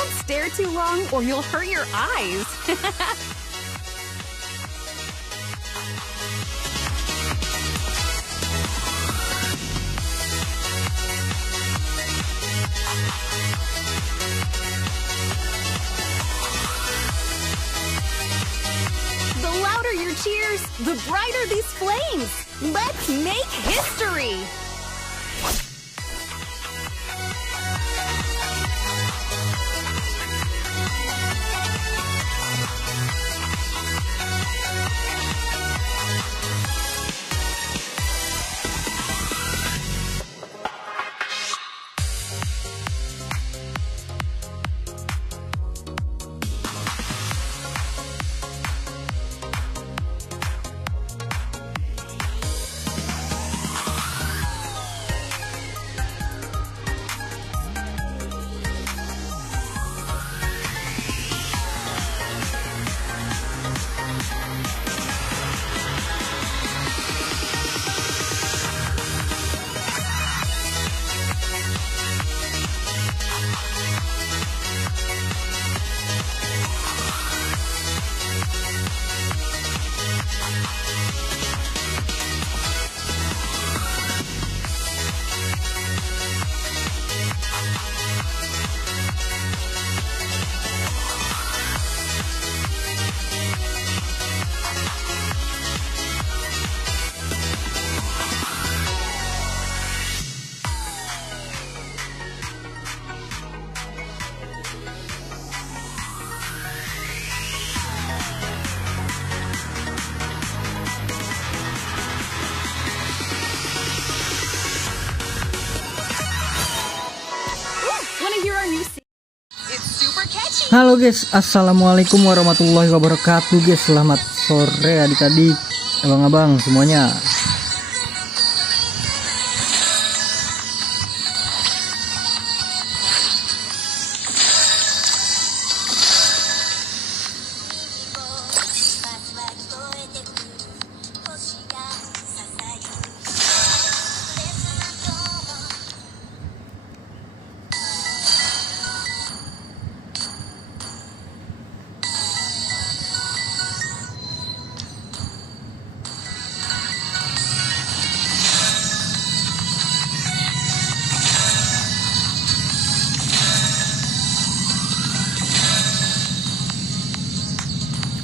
Don't stare too long or you'll hurt your eyes. The louder your cheers, the brighter these flames. Let's make history. Halo guys, assalamualaikum warahmatullahi wabarakatuh guys. Selamat sore adik-adik, abang-abang semuanya.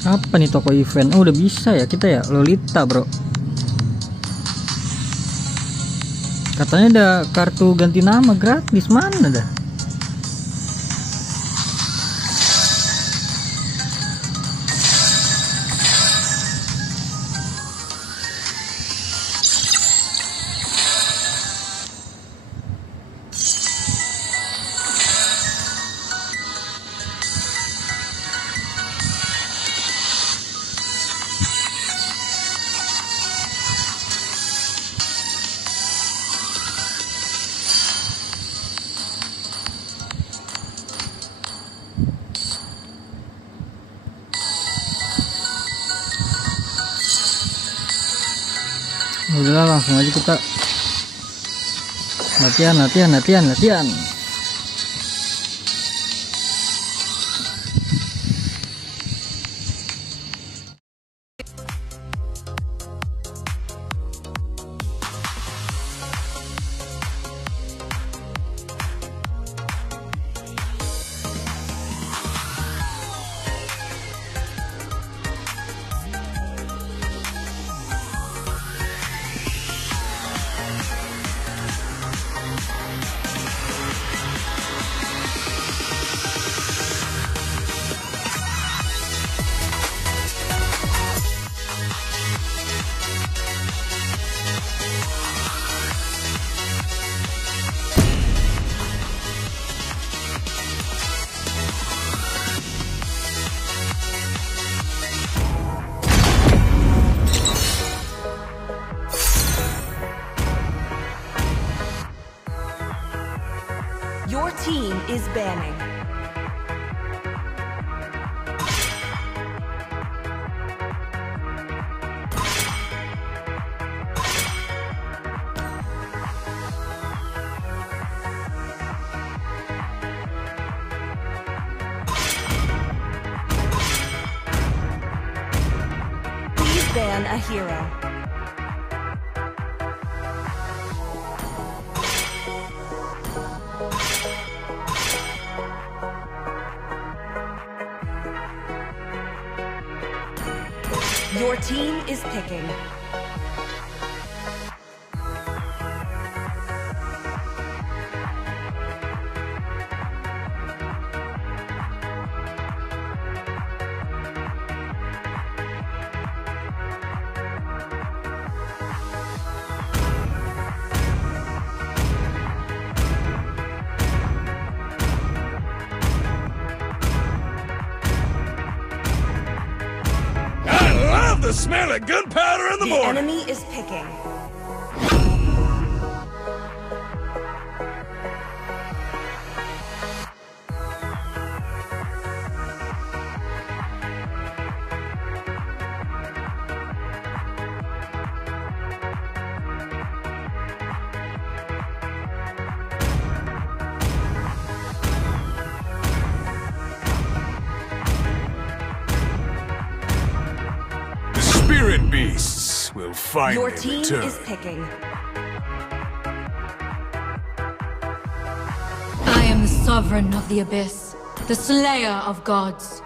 Apa nih toko event? Oh udah bisa ya kita ya, Lolita bro. Katanya ada kartu ganti nama gratis, mana dah? Udahlah langsung aja kita latihan. Your team is banning. man a hero. Your team is picking. The smell of gunpowder in the The morning. enemy is picking. Spirit beasts will finally Your team return. is picking. I am the sovereign of the abyss, the slayer of gods.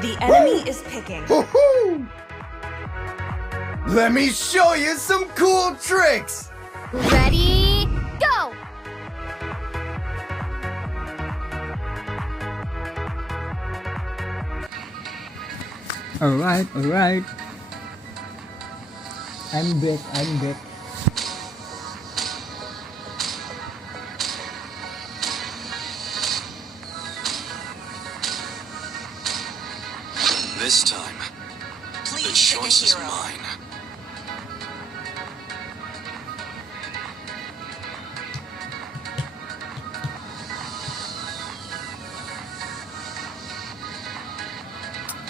The enemy is picking. Let me show you some cool tricks! Ready, go! Alright. I'm back. This time, the Please pick a choice is hero. mine.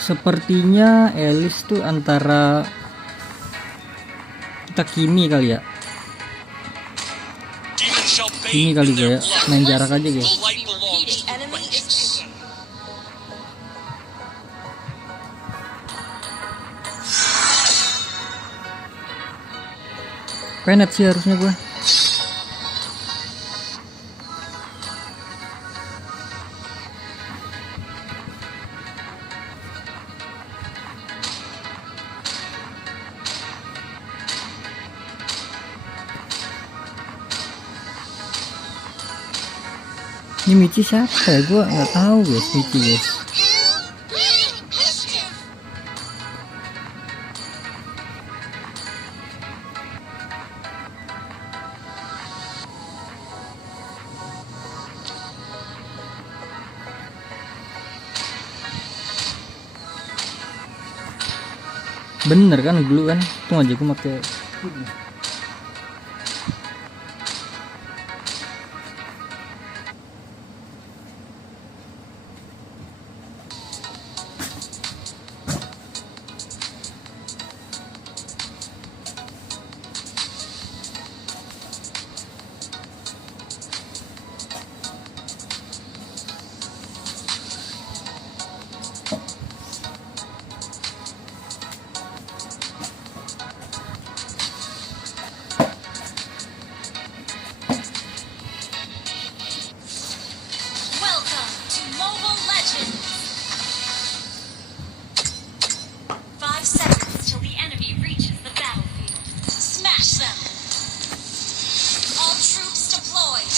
Sepertinya Alice tuh antara kita Kimi kali ya. Kimi kali ya, main jarak aja guys. The enemy is picking. Penet sih harusnya gue. Ini Michi siapa ya? Gue nggak tahu guys, Michi guys. Bener kan dulu kan, tunggu aja gue pakai. Welcome to Mobile Legends! 5 seconds till the enemy reaches the battlefield. Smash them! All troops deployed!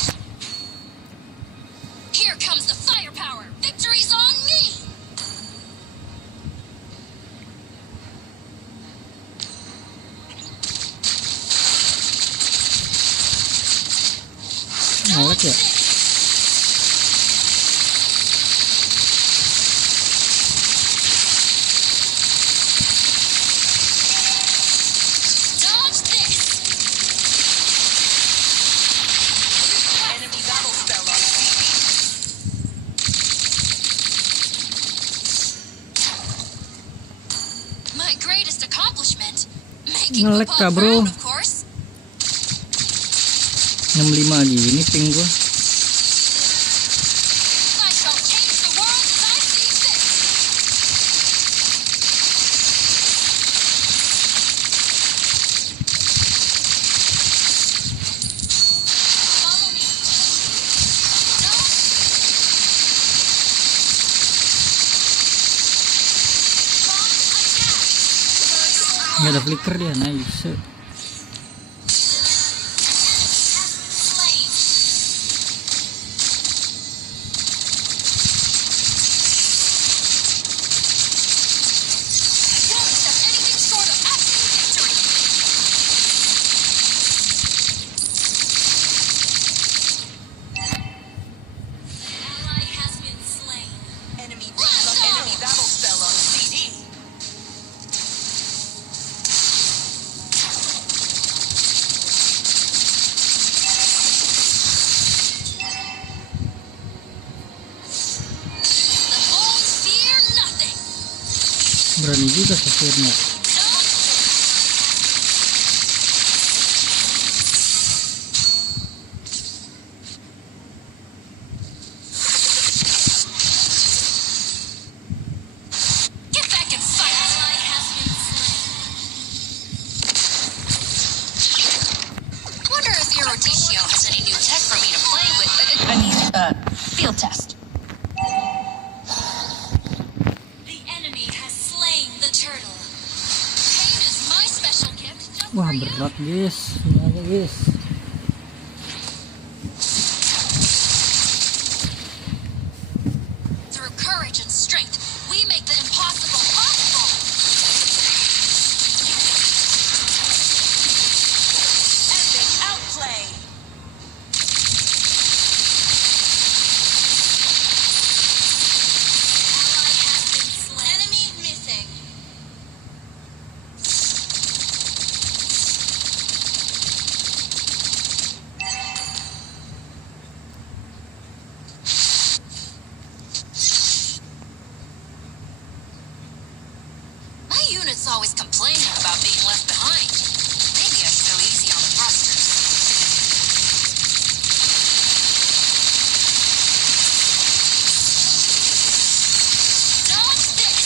Here comes the firepower! Victory's on me! Ngelek ya. Dodge this! Enemy battle spell on TV. Nge-lag kah bro? 65 gini ping gua. Nggak ada flicker dia, nice. Berani juga sesirnya. Wonder if your Roditio has any new tech for me to play with. I mean, field test. Wah berat guys, semuanya guys. Through courage and strength, we make the impossible possible. Epic outplay. Enemy missing. Units always complaining about being left behind. Maybe I should go easy on the thrusters. Dodge this!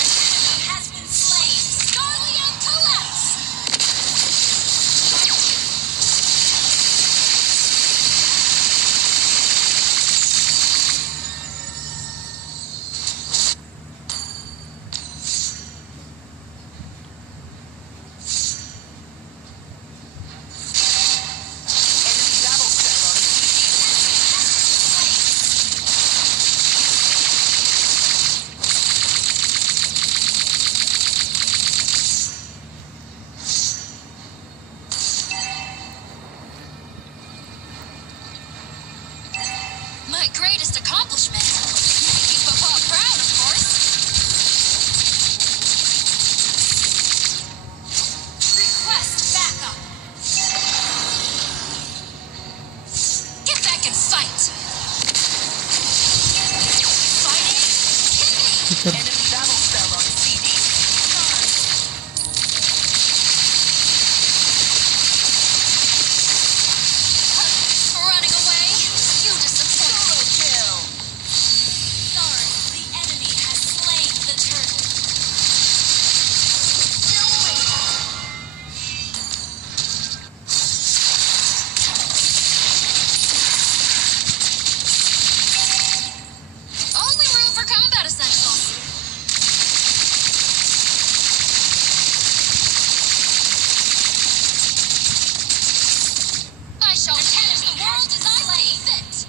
An enemy has been slain. Scarlion collapse! My greatest accomplishment? Making Papa proud, of course. Request backup. Get back and fight. Fighting? Hit me. Enemy battle spell on CD. Running away? You disappoint. Solo kill. Sorry, the enemy has slain the turtle. Only room for combat essentials. I shall manage the world as I see fit.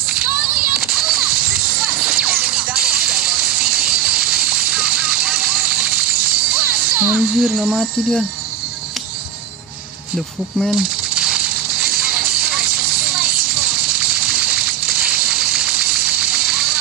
Scarlion collapse. Enemy battle spell on CD. Blast off. Anjir nggak mati dia. The fuck man. Ally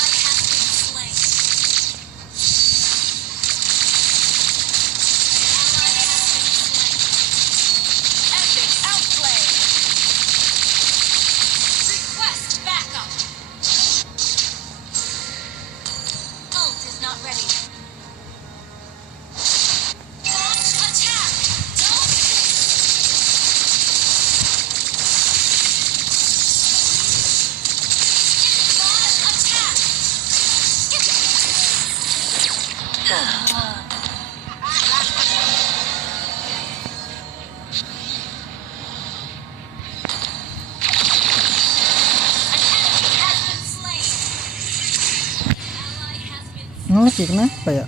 Ngelag ya, kenapa ya?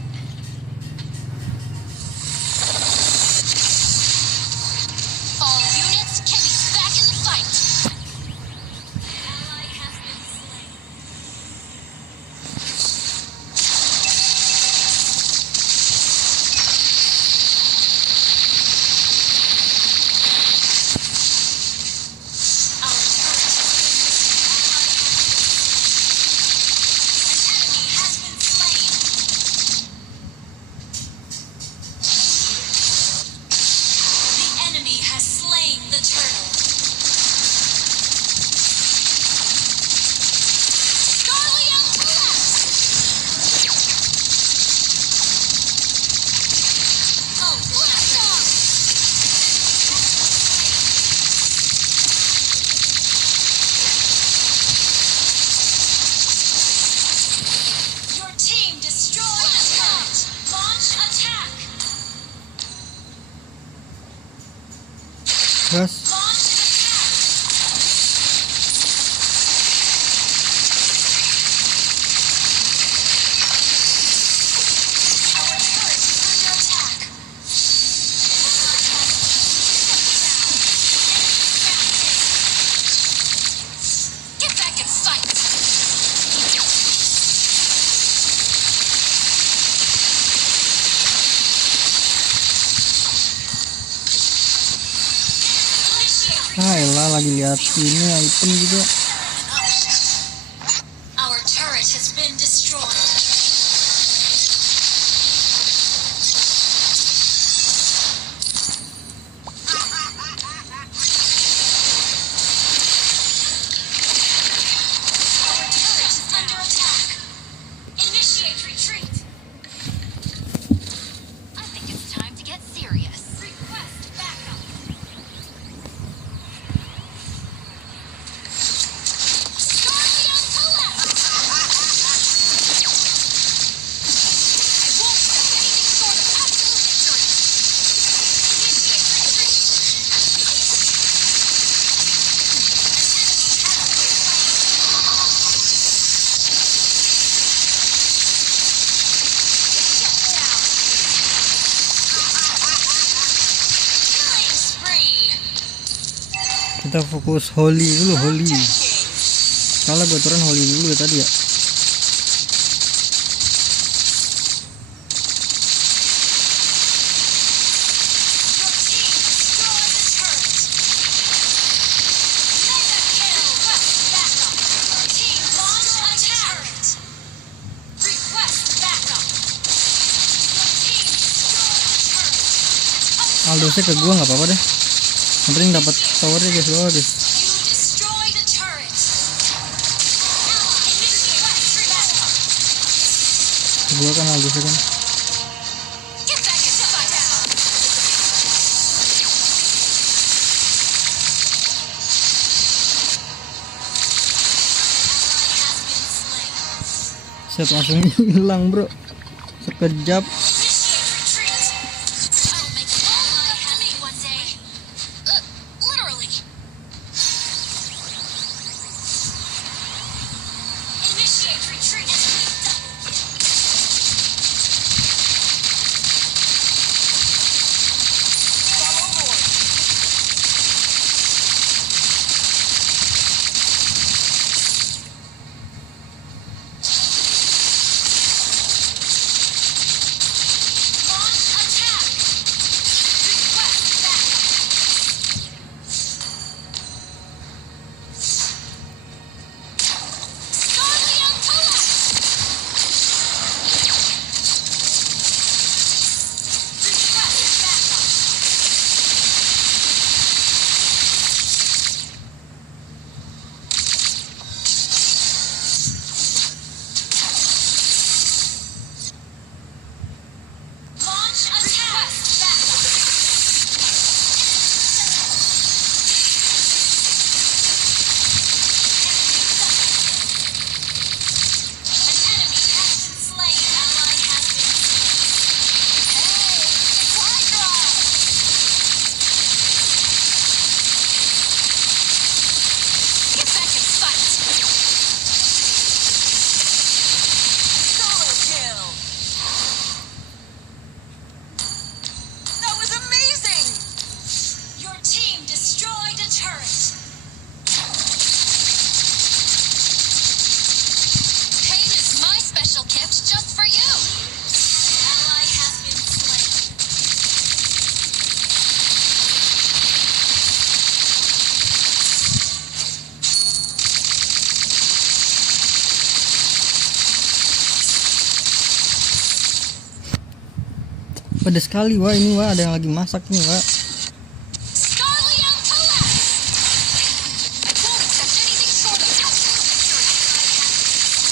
All units, Kimmy's back in the fight. Gas. Ah elah, lagi lihat ini item juga. Our turret has been destroyed. Our turret is under attack. Initiate retreat. I think it's time to get serious. Request backup. Kita fokus Holy dulu, Holy. Salah gue turun Holy dulu ya tadi ya. Aldosnya ke gua nggak apa-apa deh. Yang penting dapat towernya guys, bawah guys. Gua kan Aldosnya kan. Siap, langsung hilang bro, sekejap. Pedas sekali wah ini wah, ada yang lagi masak nih wah. Scarleon collapse! I won't accept anything short of absolute victory!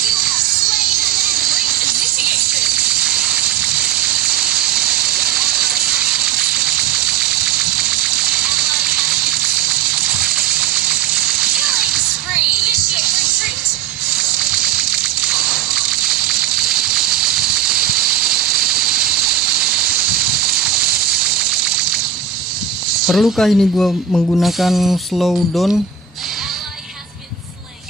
You have slain an enemy. Initiation! Killing spree! Initiate retreat! Perlukah ini gua menggunakan slow down? Ally has been slain.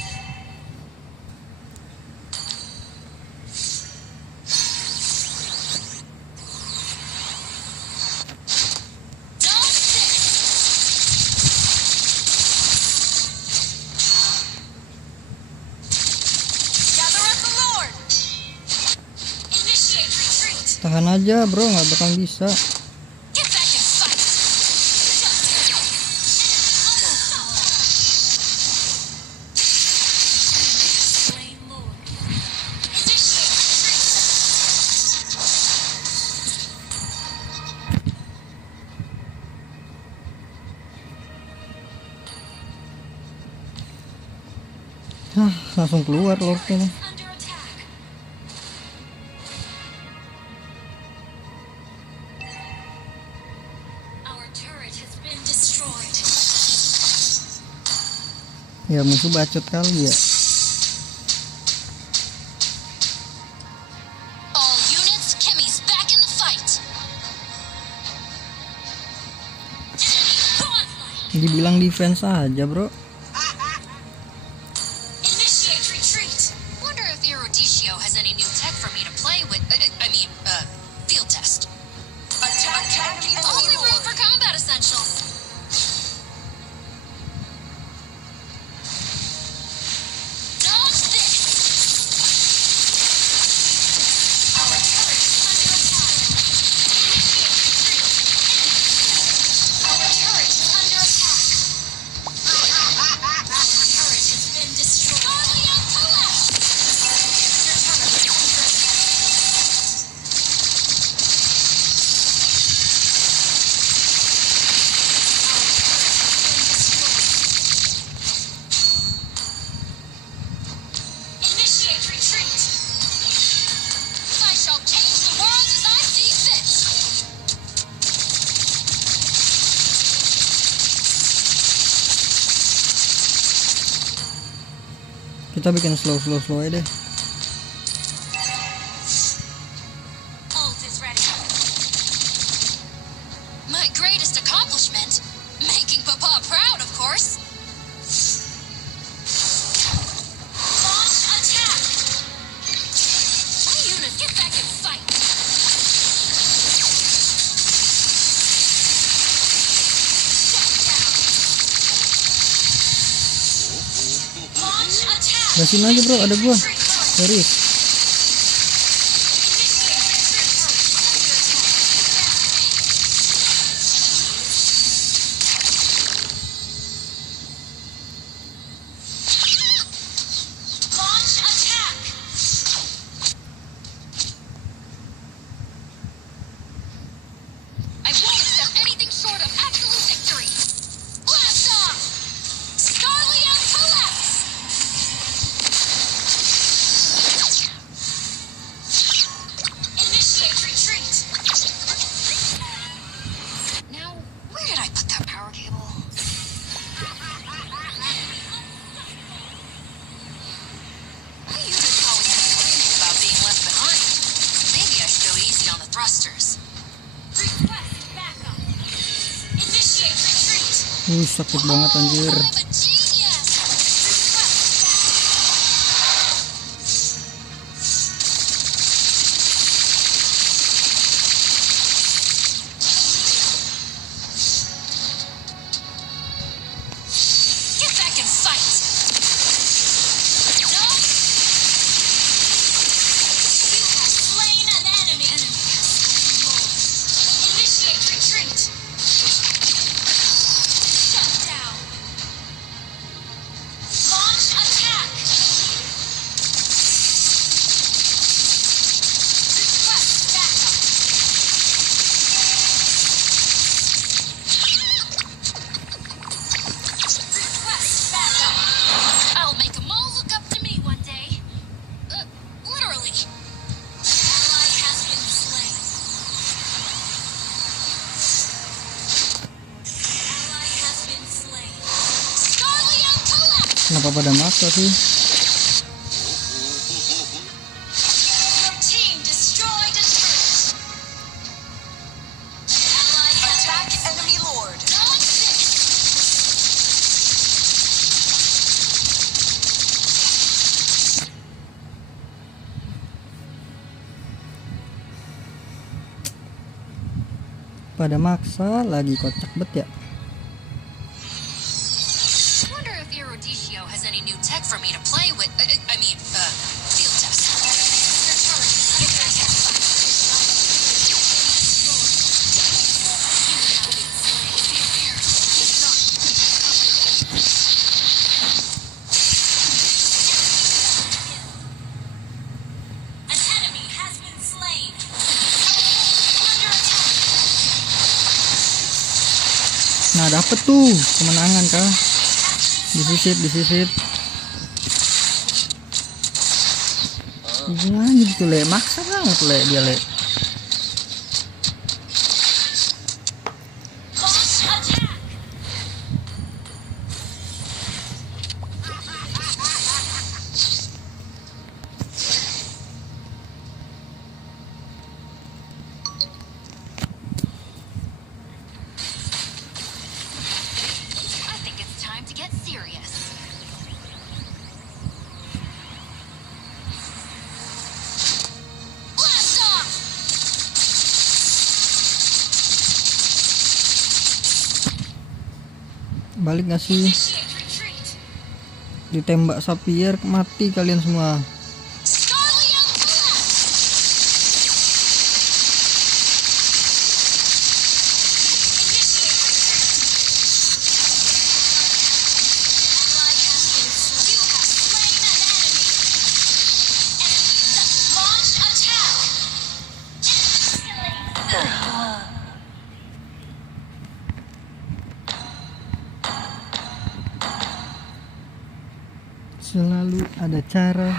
Dodge this! Gather up the Lord! Initiate retreat! Tahan aja bro, nggak bakal bisa. Get back and fight! Slain Lord. Initiate retreat! Hah, langsung keluar lordnya nih. Under attack. Our turret has been destroyed. Ya musuh bacot kali ya. All units, Kimmy's back in the fight. Enemy godlike. Dibilang defense aja bro. Initiate retreat. Wonder if Eruditio has any new tech for me to play with. Field test. Attack only room for combat essentials. Dodge this. Our turret is under attack. Initiate retreat. Our turret is under attack. Our turret has been destroyed. Scarleon collapse. Your turret is under attack. Initiate retreat. I shall change the world as I see fit. Kita bikin slow aja deh. Ult is ready. My greatest accomplishment? Making Papa proud, of course. Launch attack. My unit, get back and fight. Shut down. Launch attack. Gasin aja bro, ada gua. Retreat. Serius. Launch attack! I won't accept anything short of absolute victory! Blast off! Scarleon collapse! Initiate retreat! Now, where did I put that power cable? My unit's always complaining about being left behind. Maybe I should go easy on the thrusters. Request backup. Initiate retreat. Sakit banget anjir. I'm a genius. Request backup. Get back and fight. No. You have slain an enemy. Initiate retreat. Shut down. Kenapa pada maksa sih? Your team destroyed a turret. Ally attack enemy lord. Dodge this. Pada maksa lagi, kocak bet ya. Wonder if Eruditio has any new tech for me to play with. Field test. Your turret is under attack. An enemy has been slain. Under attack. Nah, dapet tuh kemenangan kah? Disisit. Gimana gitu le, maksa banget le dia le. Launch attack. I think it's time to get serious. Blast off! Balik gak sih? Initiate retreat. Ditembak Sapphire mati kalian semua. Scarlium blast! Initiate retreat. Ally has been slain. You have slain an enemy. Launch attack. Selalu ada cara.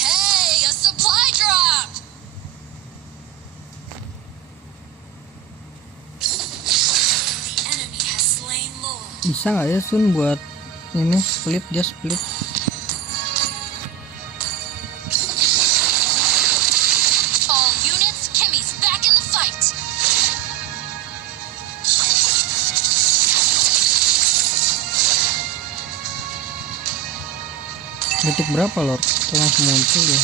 Hey, a supply drop! The enemy has slain Lord. Bisa nggak ya Sun buat ini split, dia split. All units, Kimmy's back in the fight. Detik berapa Lord? Kok langsung muncul ya?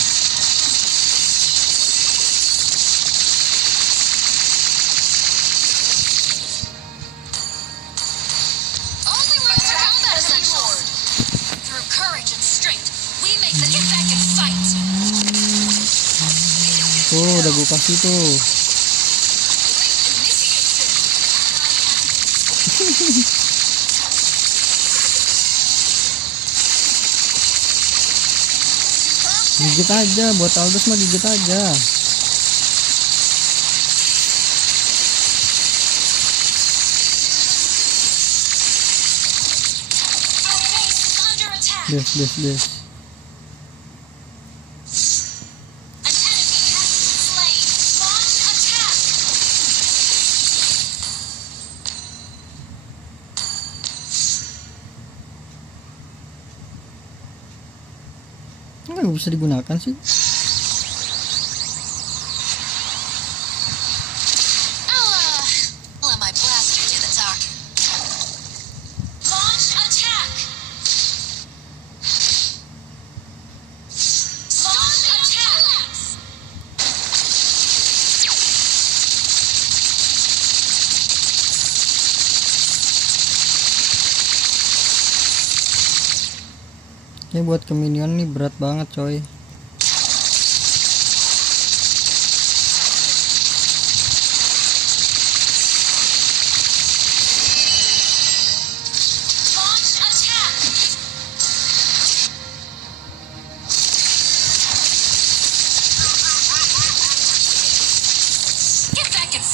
Only room for combat essentials. Through courage and strength, we make the get back and fight. Tuh udah gue kasih tuh. Gigit aja, buat Aldous mah gigit aja. Our base is under attack. Des. An enemy has been slain. Launch attack. Nggak bisa digunakan sih. I'll let my blaster do the talking. Launch attack. Launch attack. Ini buat ke minion nih berat banget coy. Launch attack. Get back and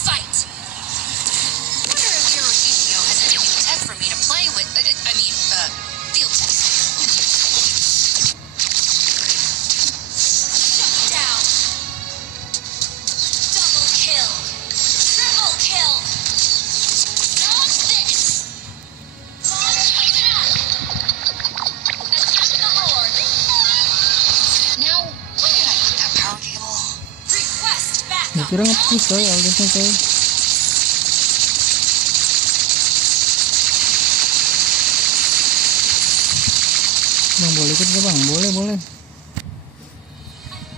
Gue kira nge-push coy Aldesnya coy. Bang boleh ikut gak bang? Boleh boleh.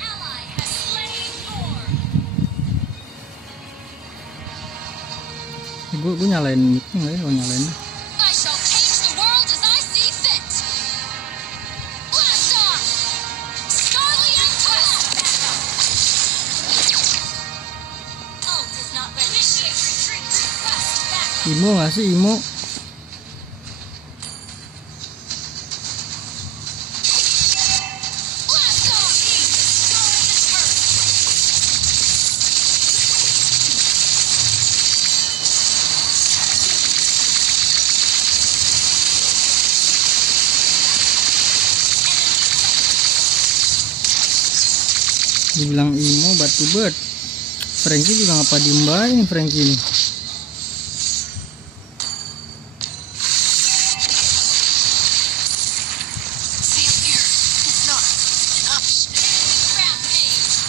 Ally has slain Thor. Gue nyalain mic nggak ya? Gue nyalain. I shall change the world as I see fit. Blast off! Starlight Quest! Ult is not ready. Initiate retreat. Request backup. Imo nggak sih Imo? Blast off! Destroy the turret. Dibilang Imo batu bird. Frankie juga ngapa diembain Frankie ini. Failure is not an option. Rampage.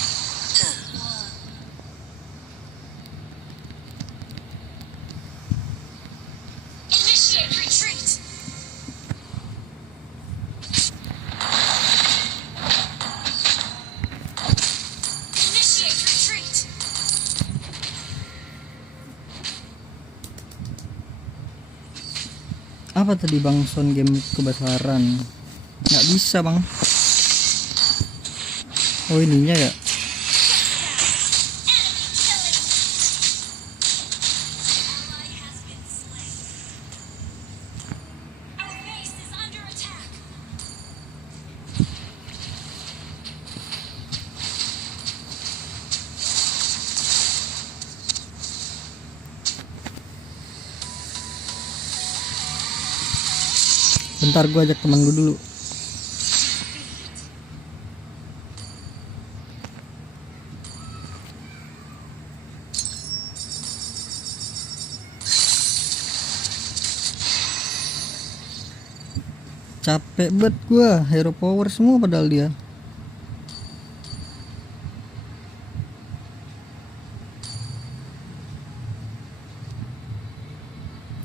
Initiate retreat. Initiate retreat. Apa tadi bang sound game kebesaran? Nggak bisa bang. Oh ininya ya. Ally has been slain. Our base is under attack. Bentar gue ajak teman gue dulu. Capek banget gue, hero power semua padahal dia.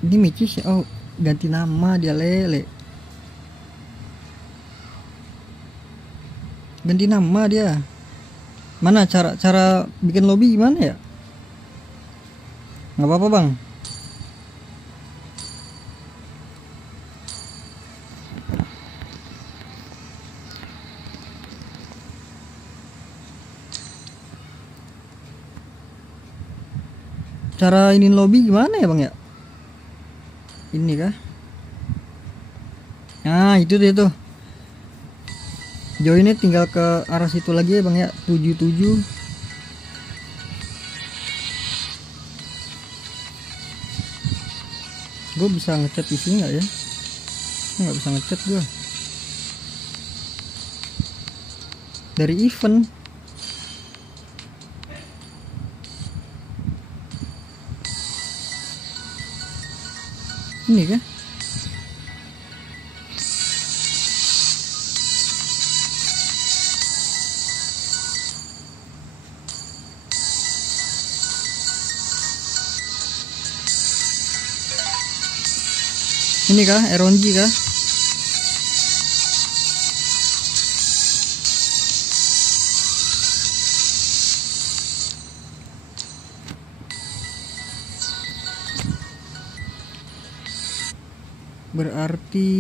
Ini Micis ya, oh ganti nama dia lele. Ganti nama dia. Mana cara bikin lobby gimana ya? Nggak apa-apa bang. Cara ini lobby gimana ya bang ya? Ini kah? Nah itu dia tuh. Joinnya tinggal ke arah situ lagi ya bang ya. 77. Gue bisa ngechat di sini nggak ya? Nggak bisa ngechat gue. Dari event. Ini kah? Ini kah? RNG kah? Berarti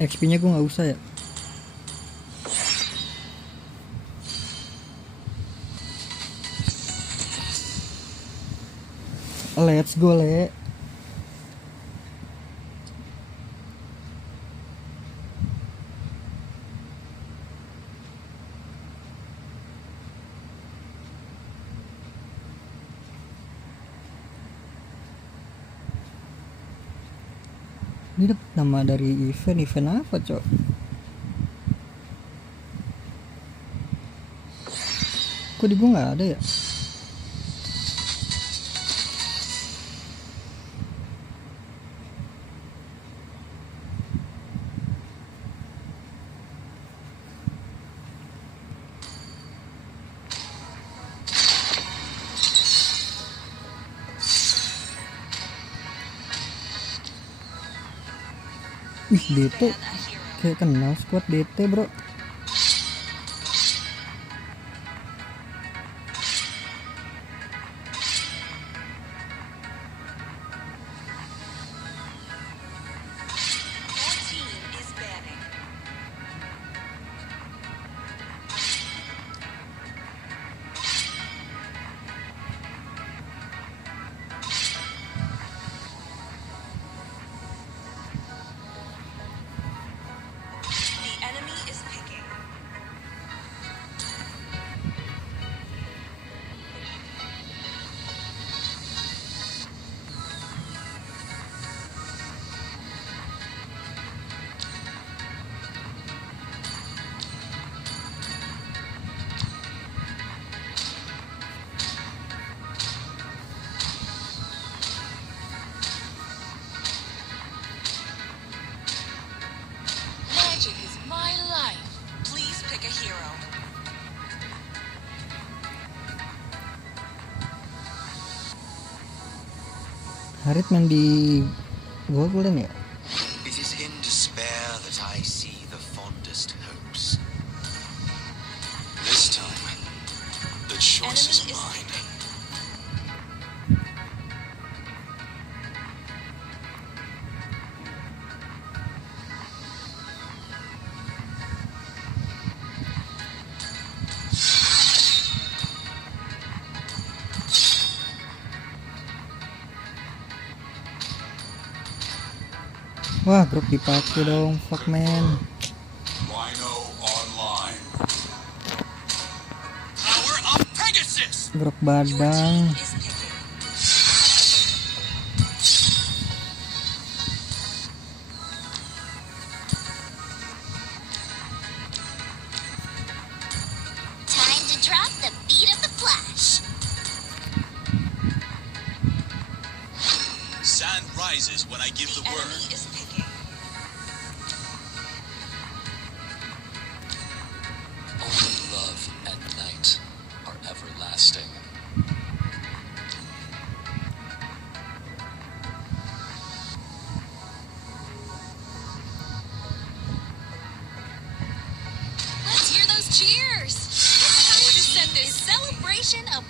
XP nya gue nggak usah ya. Let's go le. Ini dapet nama dari event apa cok? Kok di gua nggak ada ya? Ih, DT kayak kenal squad DT, bro. Magic is my life. Please pick a hero. Harit main di Gold Golden ya? It is in despair that I see the fondest hopes. This time, the choice is Enemy is mine. Wah, grup dipakai dong, fuck man. Rhino online. Power of Pegasus! Grup badang. Is picking. Time to drop the beat of the flash. Sand rises when I give the word. Enemy is picking. Only love and night are everlasting. Let's hear those cheers. It's time to set this celebration up.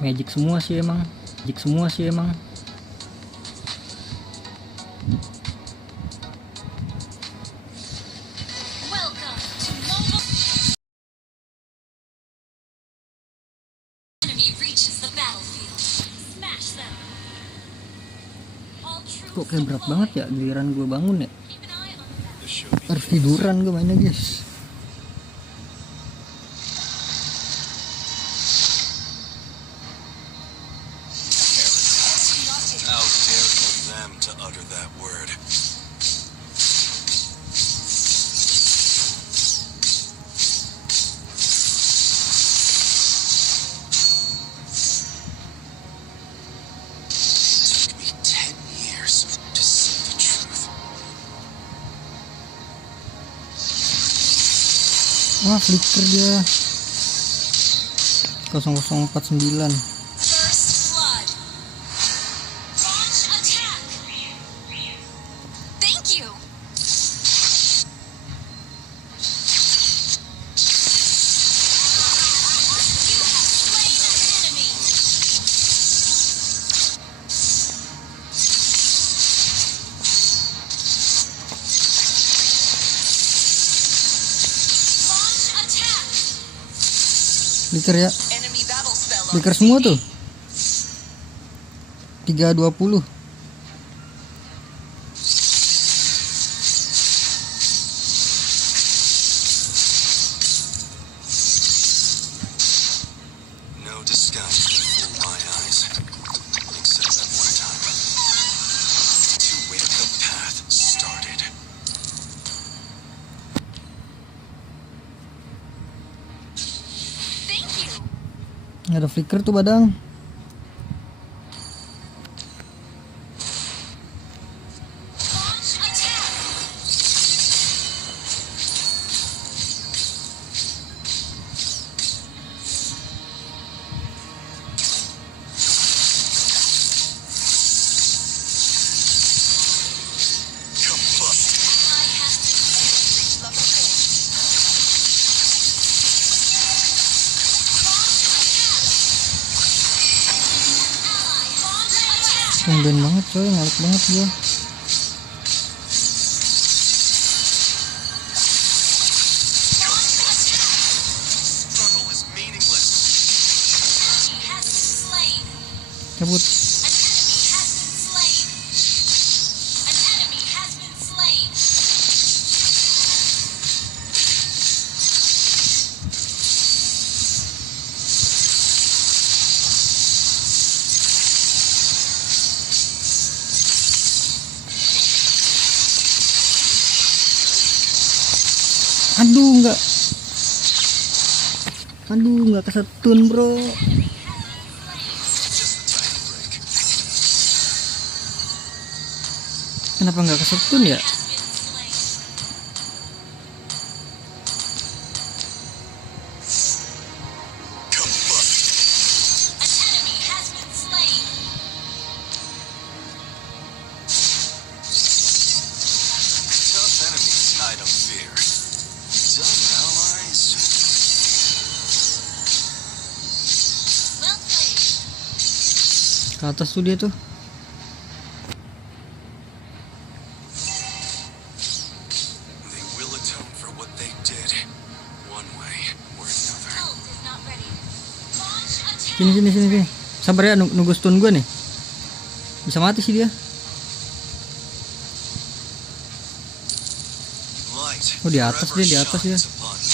Magic semua sih emang. Magic semua sih emang. Welcome to Mobile. Enemy reaches the battlefield. Smash them. All troops Kok kayak berat banget ya giliran gue bangun ya? keep an eye on The show Harus tiduran gue mainnya, guys. How dare them to utter that word. It took me 10 years to see the truth. Wah, flicker dia. 0049. First blood. Launch attack. Thank you. You have slain an enemy. Launch attack. Flicker ya. Enemy battle spell on Flicker semua tuh. 320. No disguise can fool my eyes. Except that one time. To where the path started. Thank you. Ada flicker tuh badang. Launch attack. Tumben banget coy, ngalek banget gua. Struggle is meaningless. Has been slain. Cabut. An enemy has been slain. An enemy has been slain. Aduh nggak kesetun bro. Kenapa nggak kesetun ya? Has been slain. Combust. An enemy has been slain. Tough enemies hide of fear. Dumb allies. Well played. Ke atas tuh dia tuh. They will atone for what they did, one way or another. Ult is not ready. Launch attack. Sini. Sabar ya, nunggu stun gue nih. Bisa mati sih dia. Light. Oh, di atas forever dia, di atas dia. shines upon me.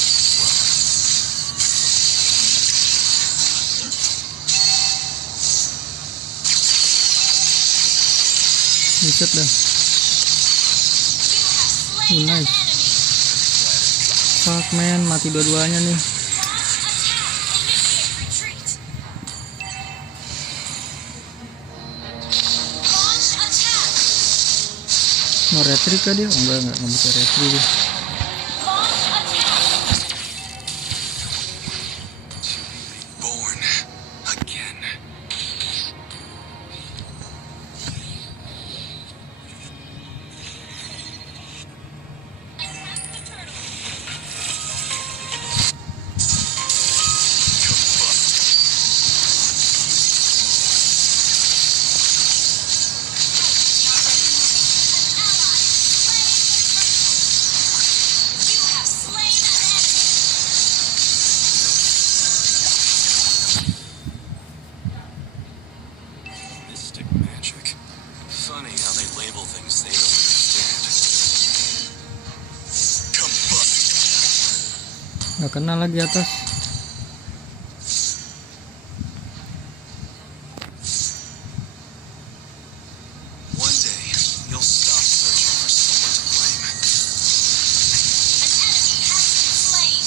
Buset dah. You have slain an Nice. enemy. Fuck man, mati dua-duanya nih. Launch attack. Initiate retreat. Launch attack. Mau retreat kah dia? Oh, enggak bisa retreat dia. Launch attack. To be reborn again. Attack the turtle. You have slain an enemy. Mystic magic. Funny how they label things they don't understand. Combust. Nggak kena lagi atas. One day, you'll stop searching for someone to blame. An enemy has been slain.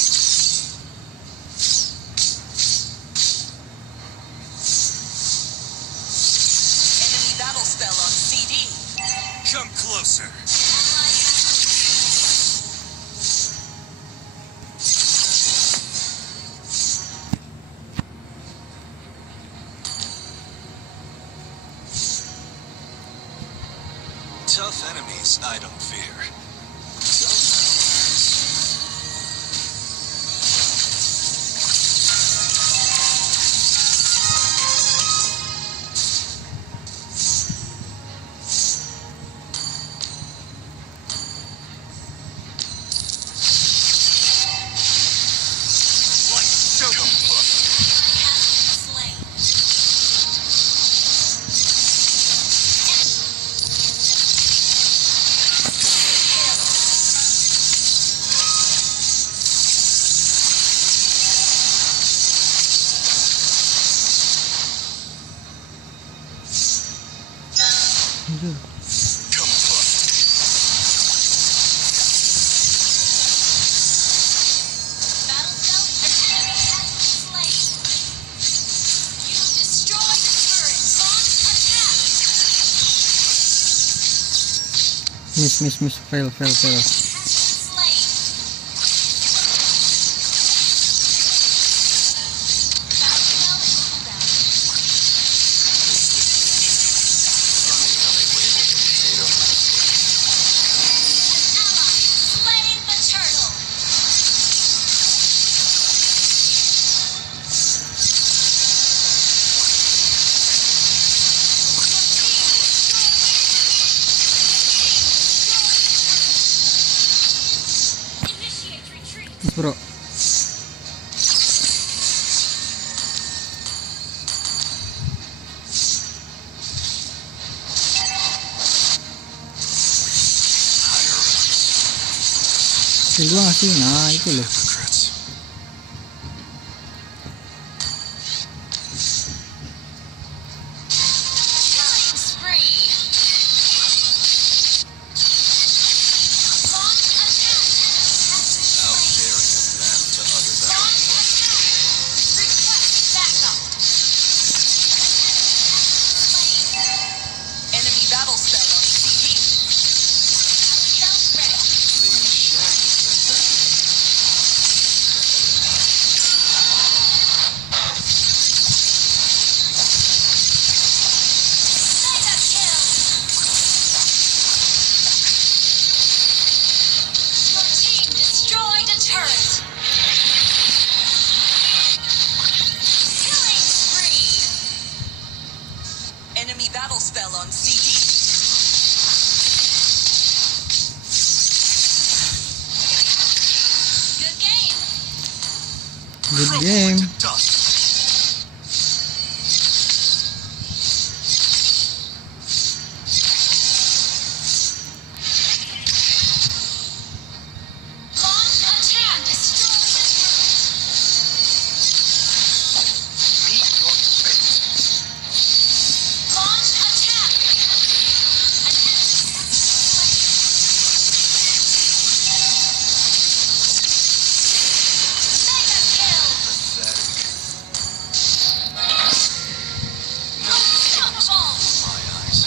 Enemy battle spell on CD. Come closer. Tough enemies I don't fear. Dumb allies. Light, show them. Has been slain. Anjir. Battle spell. An enemy has been slain. You destroyed the turret. Launch attack. Miss. Fail. Has been slain. Battle spell in cooldown. Funny how they label things they don't understand. Slain the turtle. Your team bro. Skill gua ngasih, nah itu loh. Hypocrites. Killing spree. Launch attack. How daring of them to utter that. Launch attack. Request backup. Enemy battle spell on CD. Battle ready. The enchantment that Mega kill. Your team destroyed a turret. Killing spree. Enemy battle spell on CD. Good game. Good game. to dust. Launch attack. Destroy Meet your fate. launch attack. An mega kill. Pathetic. No Unstoppable. my eyes.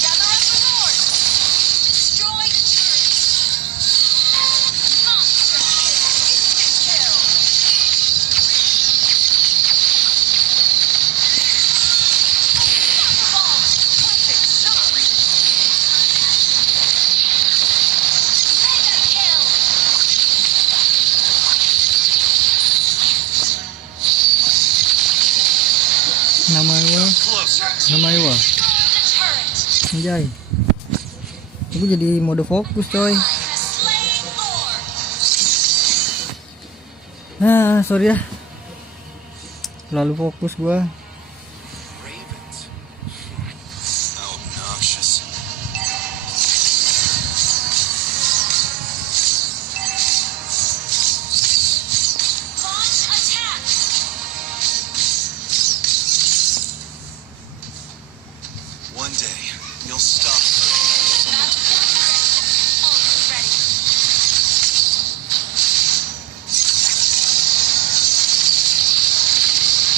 Gather up the north. Destroy the turret. Monster kill. Instant kill. Unstoppable. Perfect shot. Mega kill. Namanya Closer. Namanya wah. Destroy the turret. Anjay. Aku jadi mode fokus coy. Has slain Lord. Nah, sorry ya. Lalu fokus gua. Ravens. How obnoxious. Launch attack. One day, you'll stop searching for someone to Almost ready.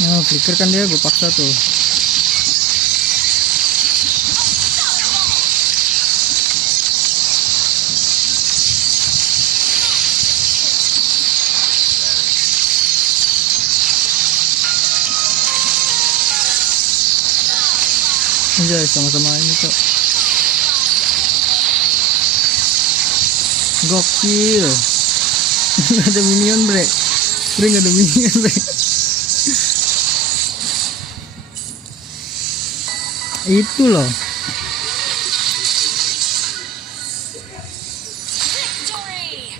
Nah, flicker kan dia, gue paksa tuh. Anjay, sama-sama ini kok. Gokil. Nggak ada minion bre. Bre nggak ada minion bre. Itu loh. Victory.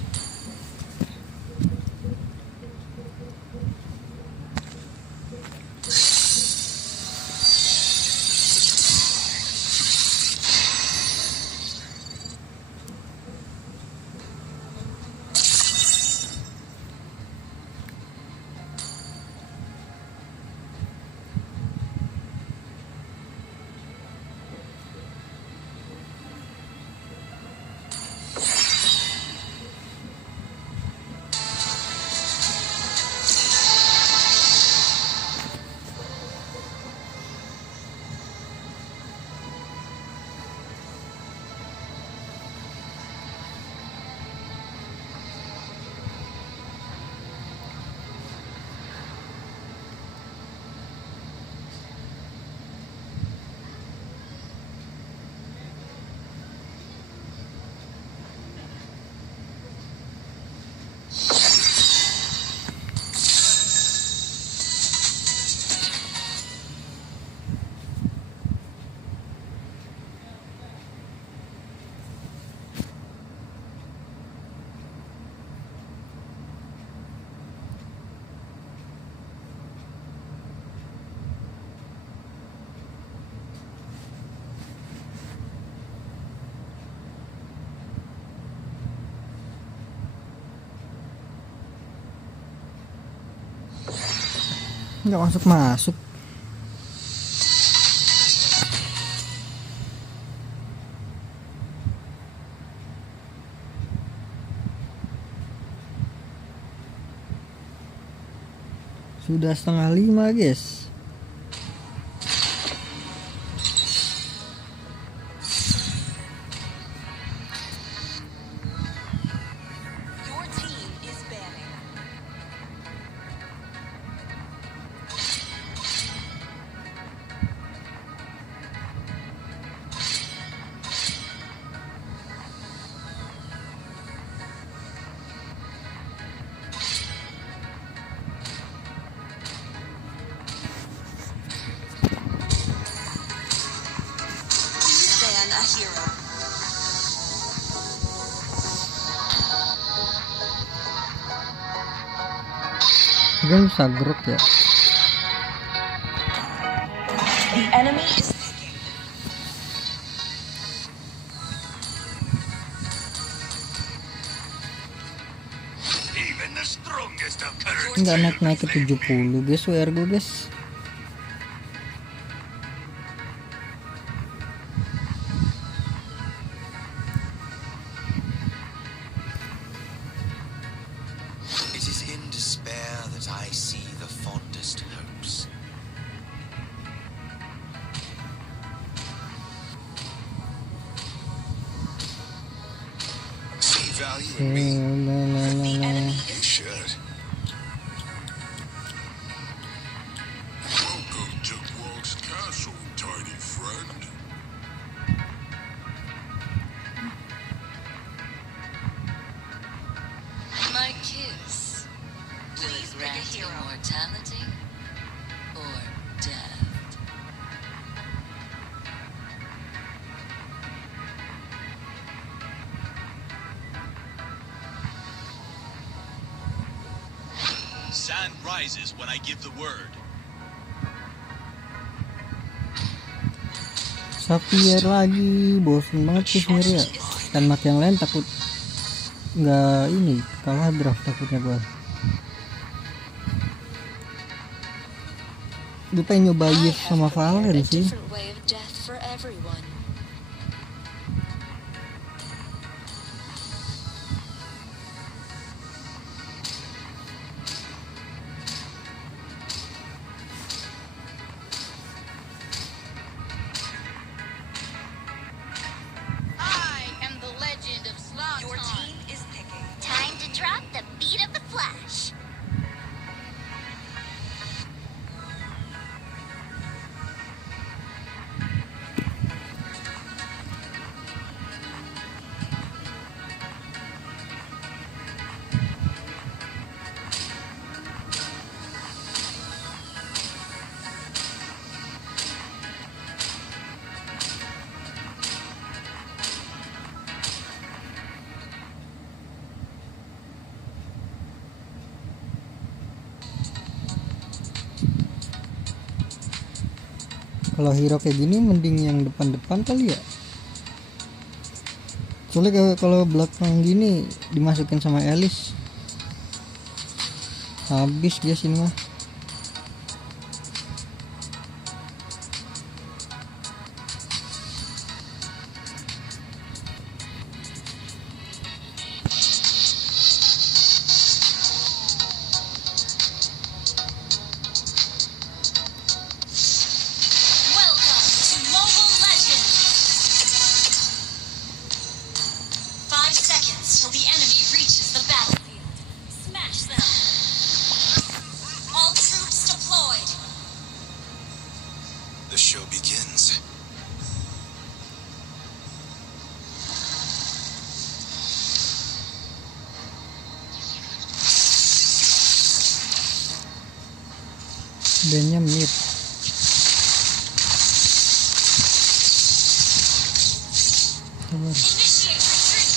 Nggak masuk. Sudah 4:30 guys. Your team is banning. Please ban a hero. Kan bisa grok ya. The enemy is picking. Even the strongest of current Nggak naik ke 70 guys, WR gue guys. It is in despair that I see the fondest hopes. See value in me? The enemy You is should. Welcome to Walt's Castle, tiny friend. my kiss. Will it Please pick a grant hero. immortality or death? Sand rises when I give the word. Xavier lagi, bosen banget sih sebenernya ya. Dan mati yang lain takut nggak ini kalah draft takutnya gua. Gue pengen nyoba Yves sama Valen sih. way of death for everyone. I am the legend of Your Zlatan. team is picking. Time to drop the beat of the flash. Kalau hero kayak gini mending yang depan-depan kali ya. Soalnya kalau belakang gini dimasukin sama Alice, habis dia sini mah. Welcome to Mobile Legends! 5 seconds till the enemy reaches the battlefield. Smash them! All troops deployed! The show begins. Bandnya mid. Sabar. Initiate retreat!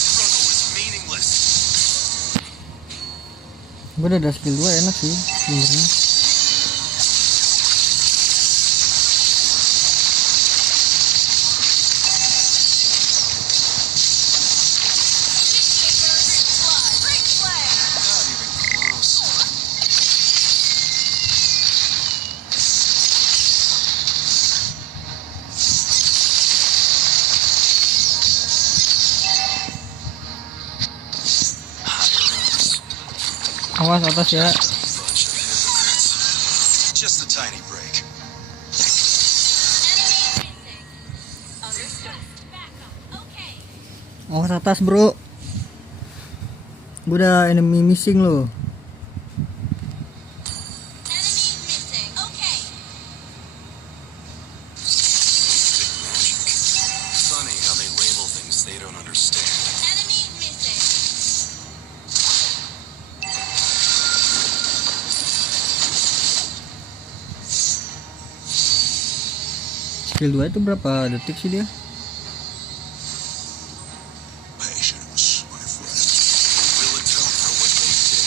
Struggle is meaningless. Gue udah ada skill 2 enak sih sebenarnya. Initiate retreat! Break flag! Awas atas ya. Bunch of hypocrites. Just a tiny break. Awas atas bro. Gue udah enemy missing loh. Funny how they label things they don't understand. Skill 2 itu berapa detik sih dia? Patience, my friend. We'll atone for what they did.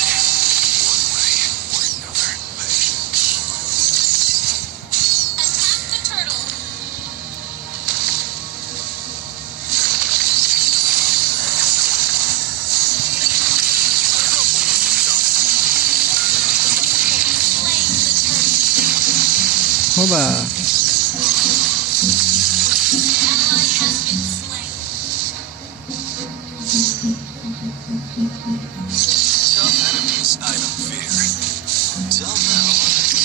One way or another. Patience, my friend. Attack the turtle. Coba. Ally has been slain. Tough enemies I don't fear. Dumb allies.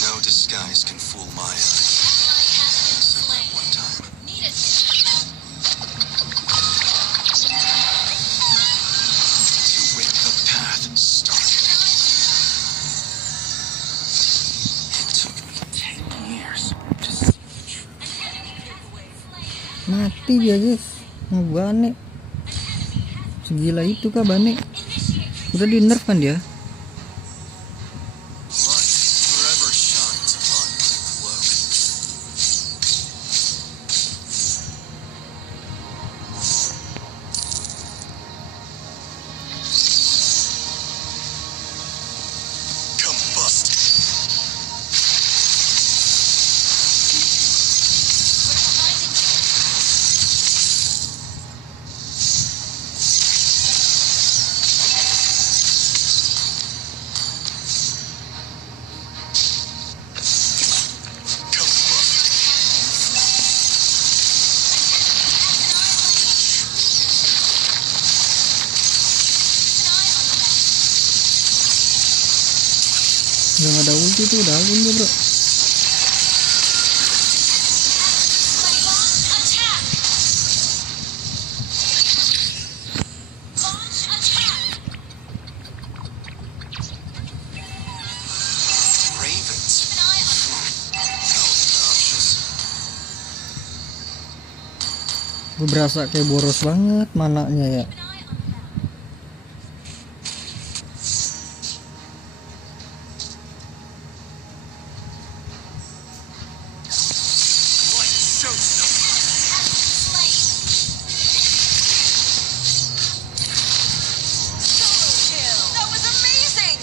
No disguise can fool my eyes. Except that one time. Need it. To win the path started. It took me 10 years to see the truth. Mati dia guys. Nah, Bane. Segila itu kah Bane? Udah di nerf kan dia? Light forever shines upon my cloak. Combust. Udah gak ada ulti tuh, udah alun dia bro. Attack. Launch attack. Ravens. Keep an eye on Obnoxious. Gue berasa kayak boros banget mananya ya. Light shows no slain. Solo kill. That was amazing.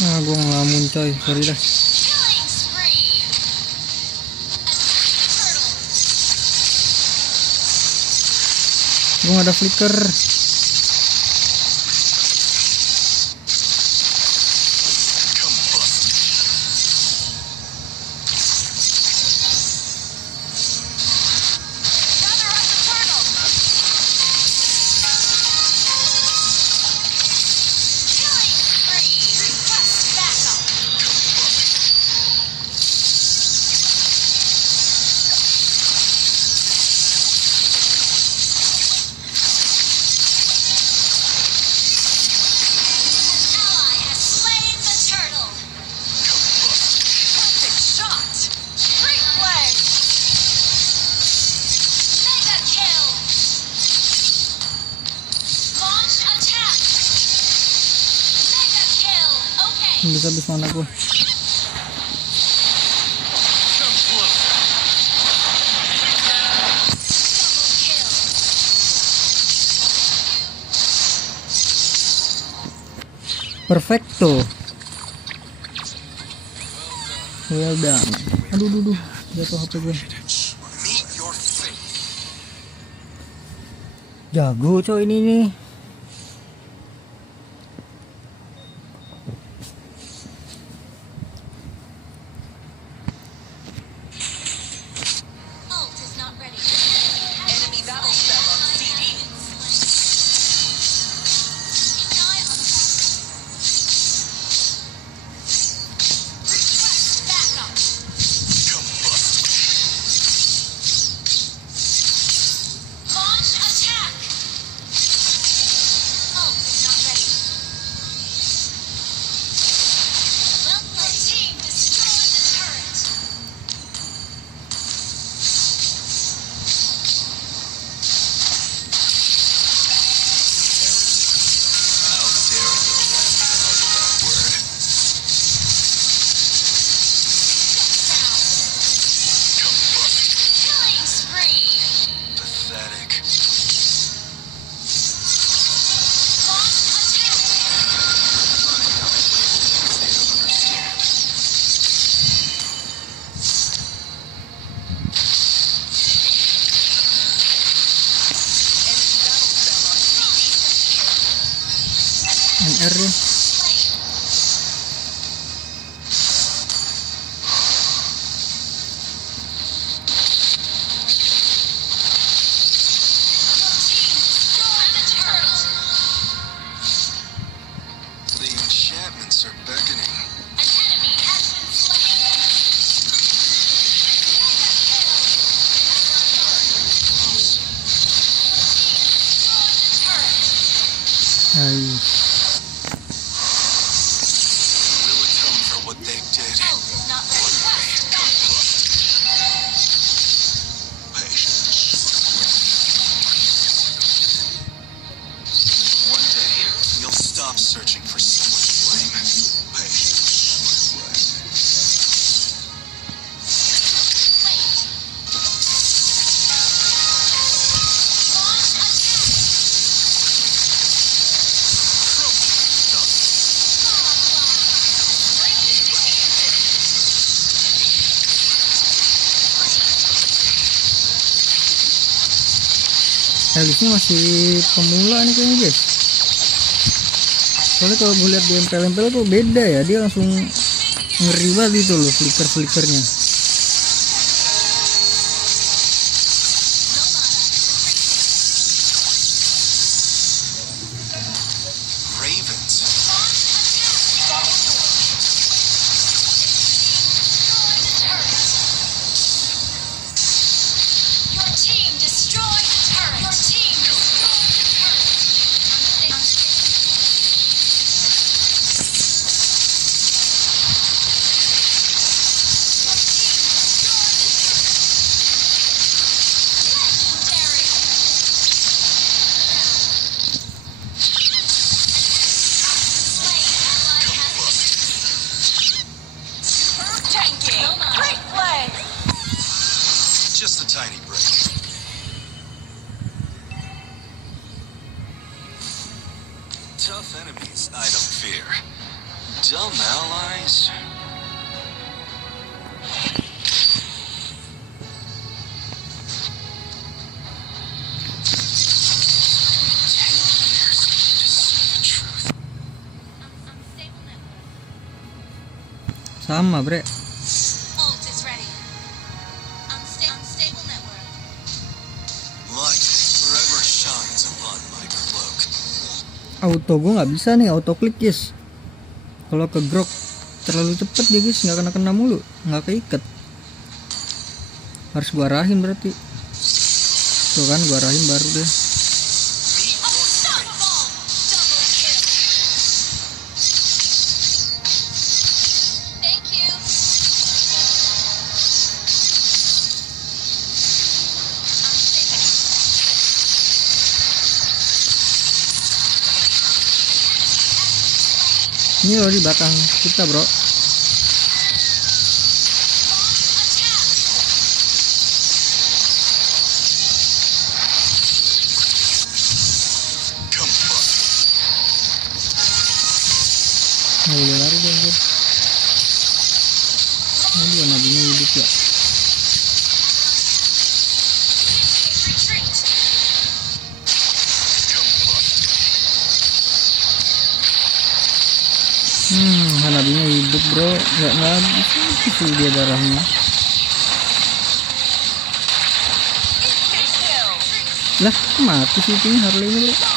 Nah gue ngelamun coy, sorry dah. Killing spree. Attack the turtle. Gue gak ada flicker. combust. Gather up the turtle. Killing spree. Request backup. Ally has slain the turtle. Perfect shot. Great play. Mega kill. Launch attack. Mega kill. Okay. Bisa habis mana gue. Come close. Double kill. Perfecto. Well done. Aduh, aduh, jatuh HP gue. Meet your fate. Jago coy ini nih. NR ya. The enchantments are beckoning. An enemy has been slain. Hai. Will atone for what they did. Health is not ready. One day, you'll stop searching for someone to blame. Patience, my friend. Helisnya masih pemula nih kayaknya guys. Soalnya kalau gue lihat di MPL tuh beda ya, dia langsung ngeri banget gitu loh flicker-flickernya. Ravens. Your team destroyed the turret. Your team destroyed the turret. Legendary. Slain ally has superb tanking. Great play. Just a tiny break. Tough enemies, I don't fear. Dumb allies. Sama bre. Ult is ready. Unstable network. Light forever shines upon my cloak. Auto gue nggak bisa nih auto klik guys. Kalau ke grok terlalu cepet dia guys, nggak kena mulu, nggak keikat. Harus gua arahin berarti. Tuh kan gua arahin baru deh. Unstoppable. Double kill. Thank you. Ini loh di belakang kita bro. Come fuck. Nggak boleh lari deh anjir. Ini dua nabinya hidup ya. Retreat. Nabinya hidup bro, nggak habis sih dia darahnya. Lah mati sih ini Harley ini bro.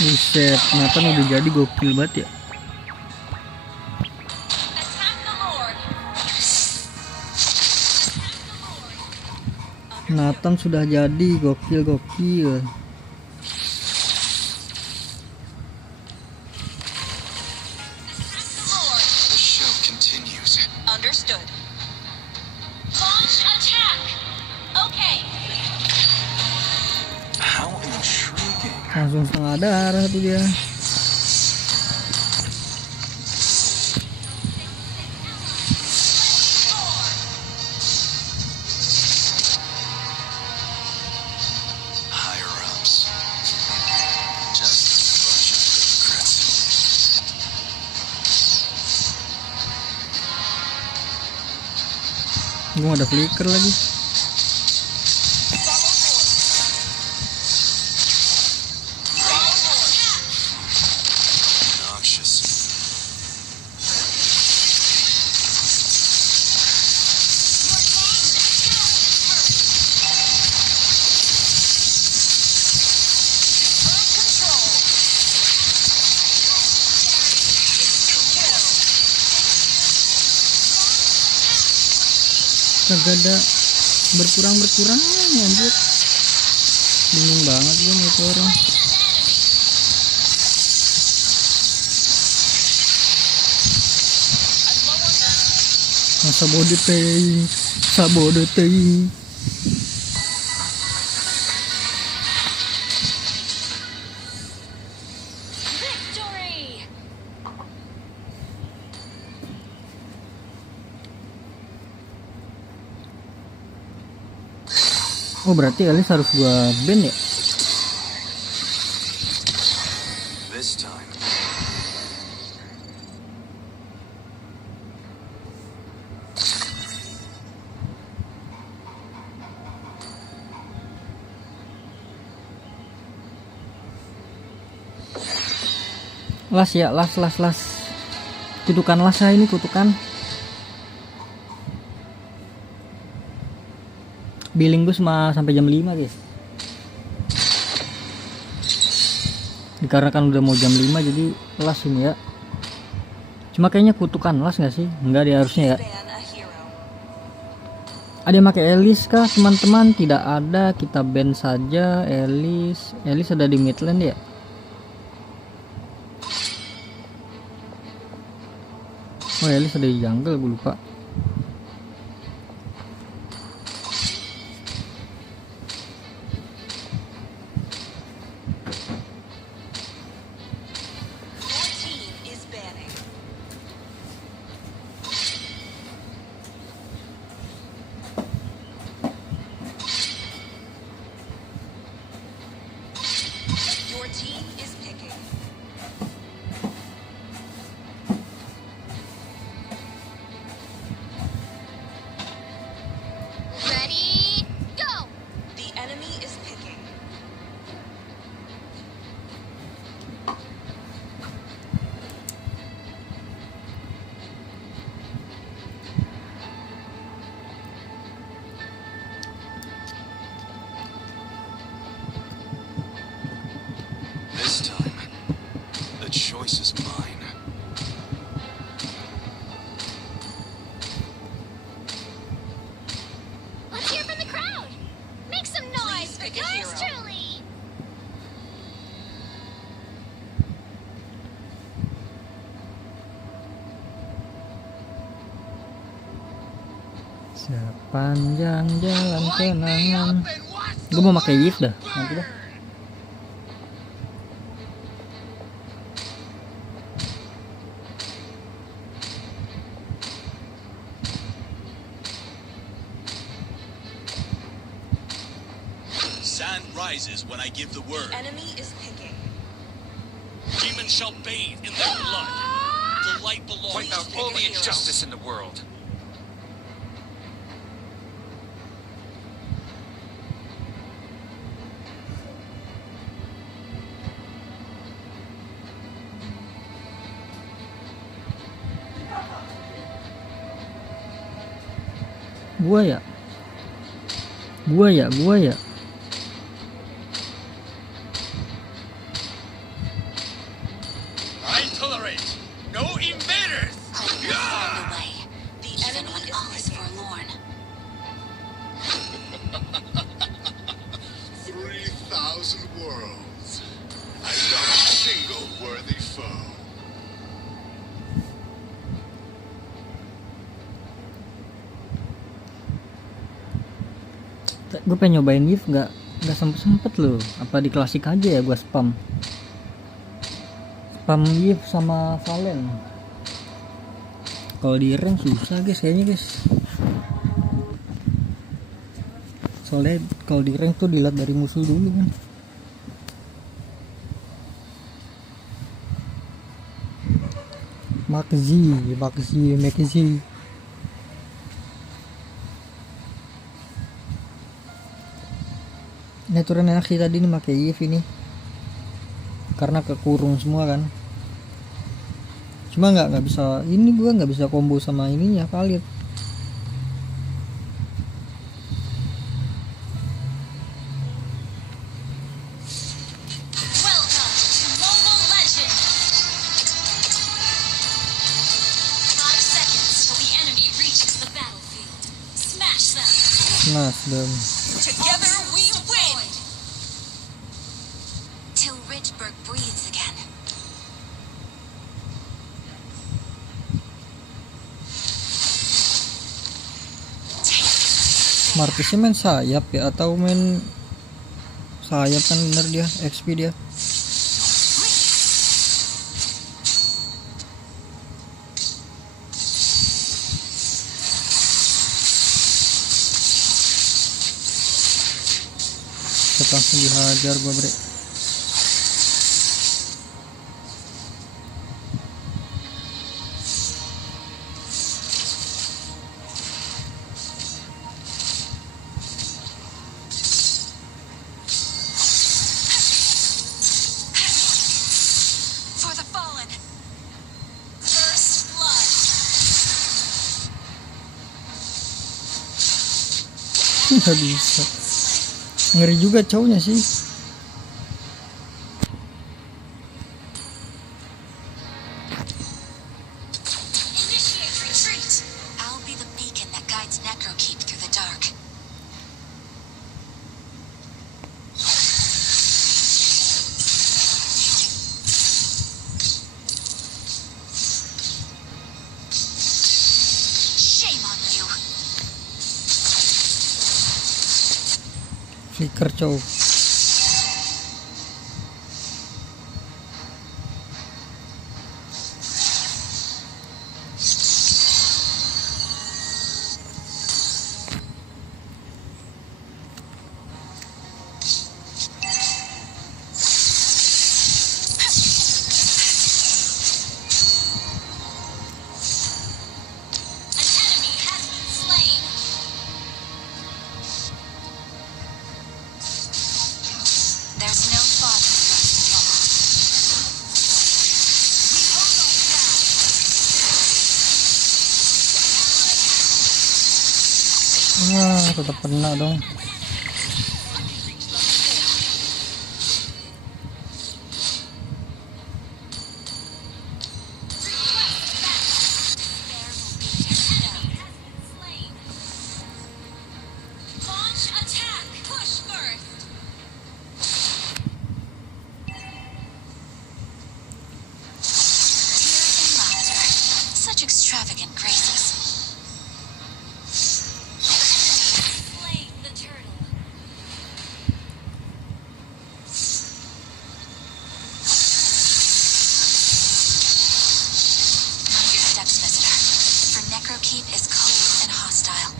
Buset, Nathan udah jadi gokil banget ya. Attack the Lord. Nathan sudah jadi gokil. The show continues. Understood. Launch attack. Okay. How intriguing. Langsung setengah darah tuh dia. Higher ups. Just a bunch of hypocrites. Gue ada flicker lagi. kagak ada berkurangnya anjir. Bingung banget gue sama itu orang. Sabodeteng. Victory! Oh berarti Alice harus gua ban ya? This time. Las ya, las. Kutukan las ya, ini kutukan. Billing gue sampai jam 5 guys. Dikarenakan udah mau jam 5 jadi las ini ya. Cuma kayaknya kutukan las gak sih? Enggak dia harusnya ya. Ada yang pakai Alice kah teman-teman? Tidak ada, kita ban saja Alice. Alice ada di Midland ya. Oh Alice ada di jungle, gue lupa. Ready, go! This time, the choice is mine. Let's hear from the crowd! Make some noise for yours truly! Sepanjang jalan kenangan. Gue mau pakai Yves dah nanti dah. Sand rises when I give the word. Demons shall bathe in their blood. The light belongs Point out all the injustice in the world. Gua ya. I tolerate no invaders. Even when all is forlorn. 3,000 worlds. I've got a single worthy foe. Gue pengen nyobain Yves nggak sempet loh. Apa di klasik aja ya gue spam Yves sama Valen. Kalau di rank susah guys kayaknya guys. Soalnya kalau di rank tuh dilihat dari musuh dulu kan. Maxi. Ini turun enak sih tadi nih pakai Yves ini. Karena kekurung semua kan. Cuma nggak bisa, ini gua nggak bisa combo sama ininya valid. Welcome to Mobile Legends! 5 seconds till the enemy reaches the battlefield. Smash Nasdem. Together we win! Till Ridgeburg breathes again. Martisnya main sayap ya atau main sayap kan bener dia XP dia. Langsung dihajar gua bre. For the fallen. First blood. Nggak bisa. Ngeri juga cowoknya sih. Initiate retreat. I'll be the beacon that guides Necrokeep through the dark. Shame on you. Flicker cowok. An enemy has been slain. There's no father for us to fall. We hold on down. Tetap kena dong. Launch attack. Push first. Tears and laughter. Such extravagant graces. Slay the turtle. Mind your steps, visitor. For Necrokeep is cold and hostile.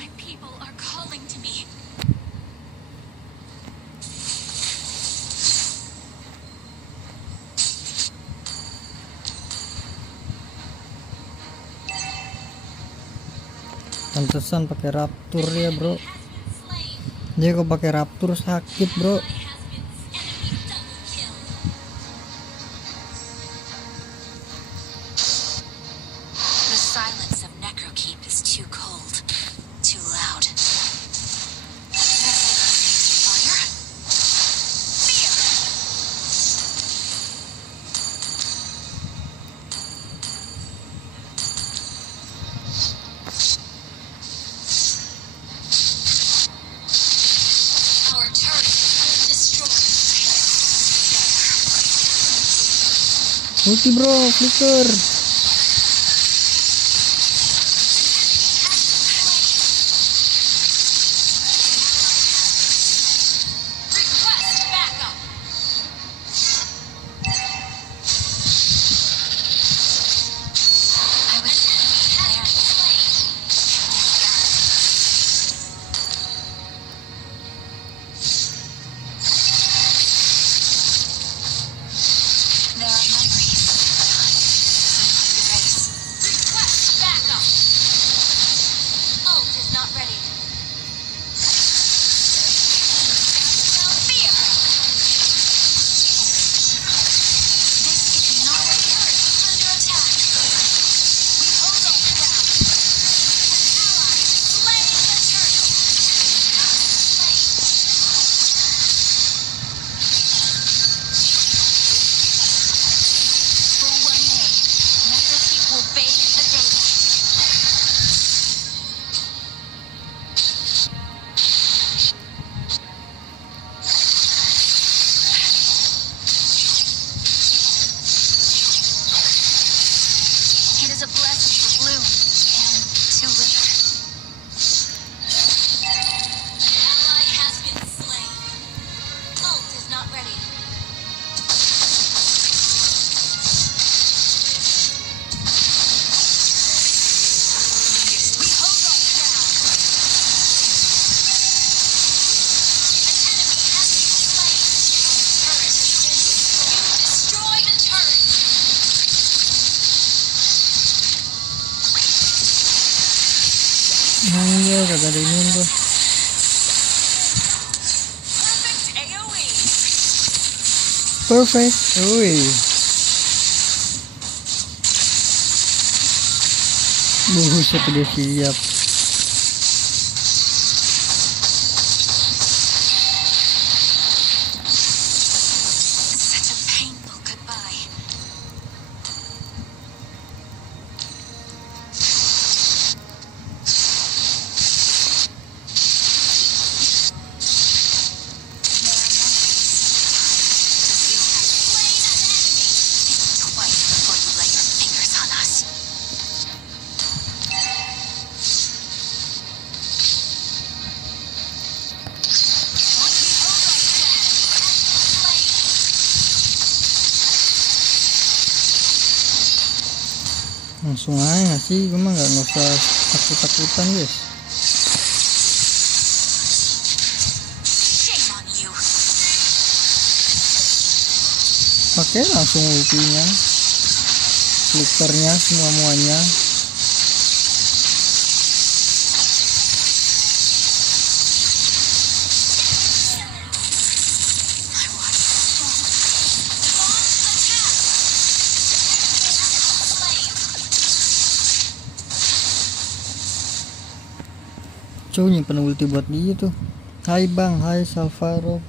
My people are calling to me. Pantesan pakai raptur ya bro. Dia kok pakai raptur sakit bro. The silence of Necrokeep is too cold, too loud. Fire? Fear! Our turret has been destroyed. Ulti bro, flicker. Request backup. I was there are memories. ya, kagak ada inian gua. Perfect. Woi. Buset dia siap. Such a painful goodbye. Think twice before you lay your fingers on us. Langsung aja nggak sih, gue mah nggak usah takut-takutan guys. Shame on you. Pakai langsung ultinya, flickernya, semuanya. Cow nyimpen ulti buat dia tuh. Hai bang, hai Salvaro.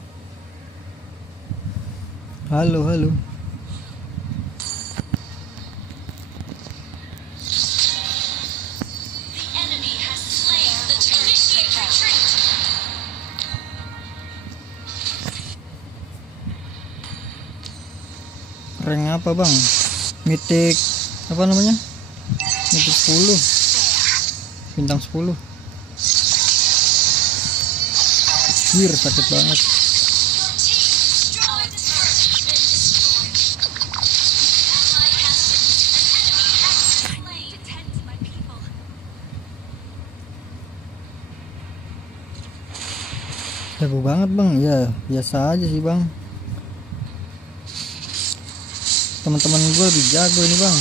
Halo. The enemy has slain the turret. Initiate retreat. Rank apa bang? Mythic apa namanya? Mythic 10. Bintang 10. Hier sakit banget. Your team destroyed the turret. Has been destroyed. Ally has been. An enemy has been slain. Attend to my people. Jago banget bang, ya biasa aja sih bang. Teman-teman gue lebih jago ini bang.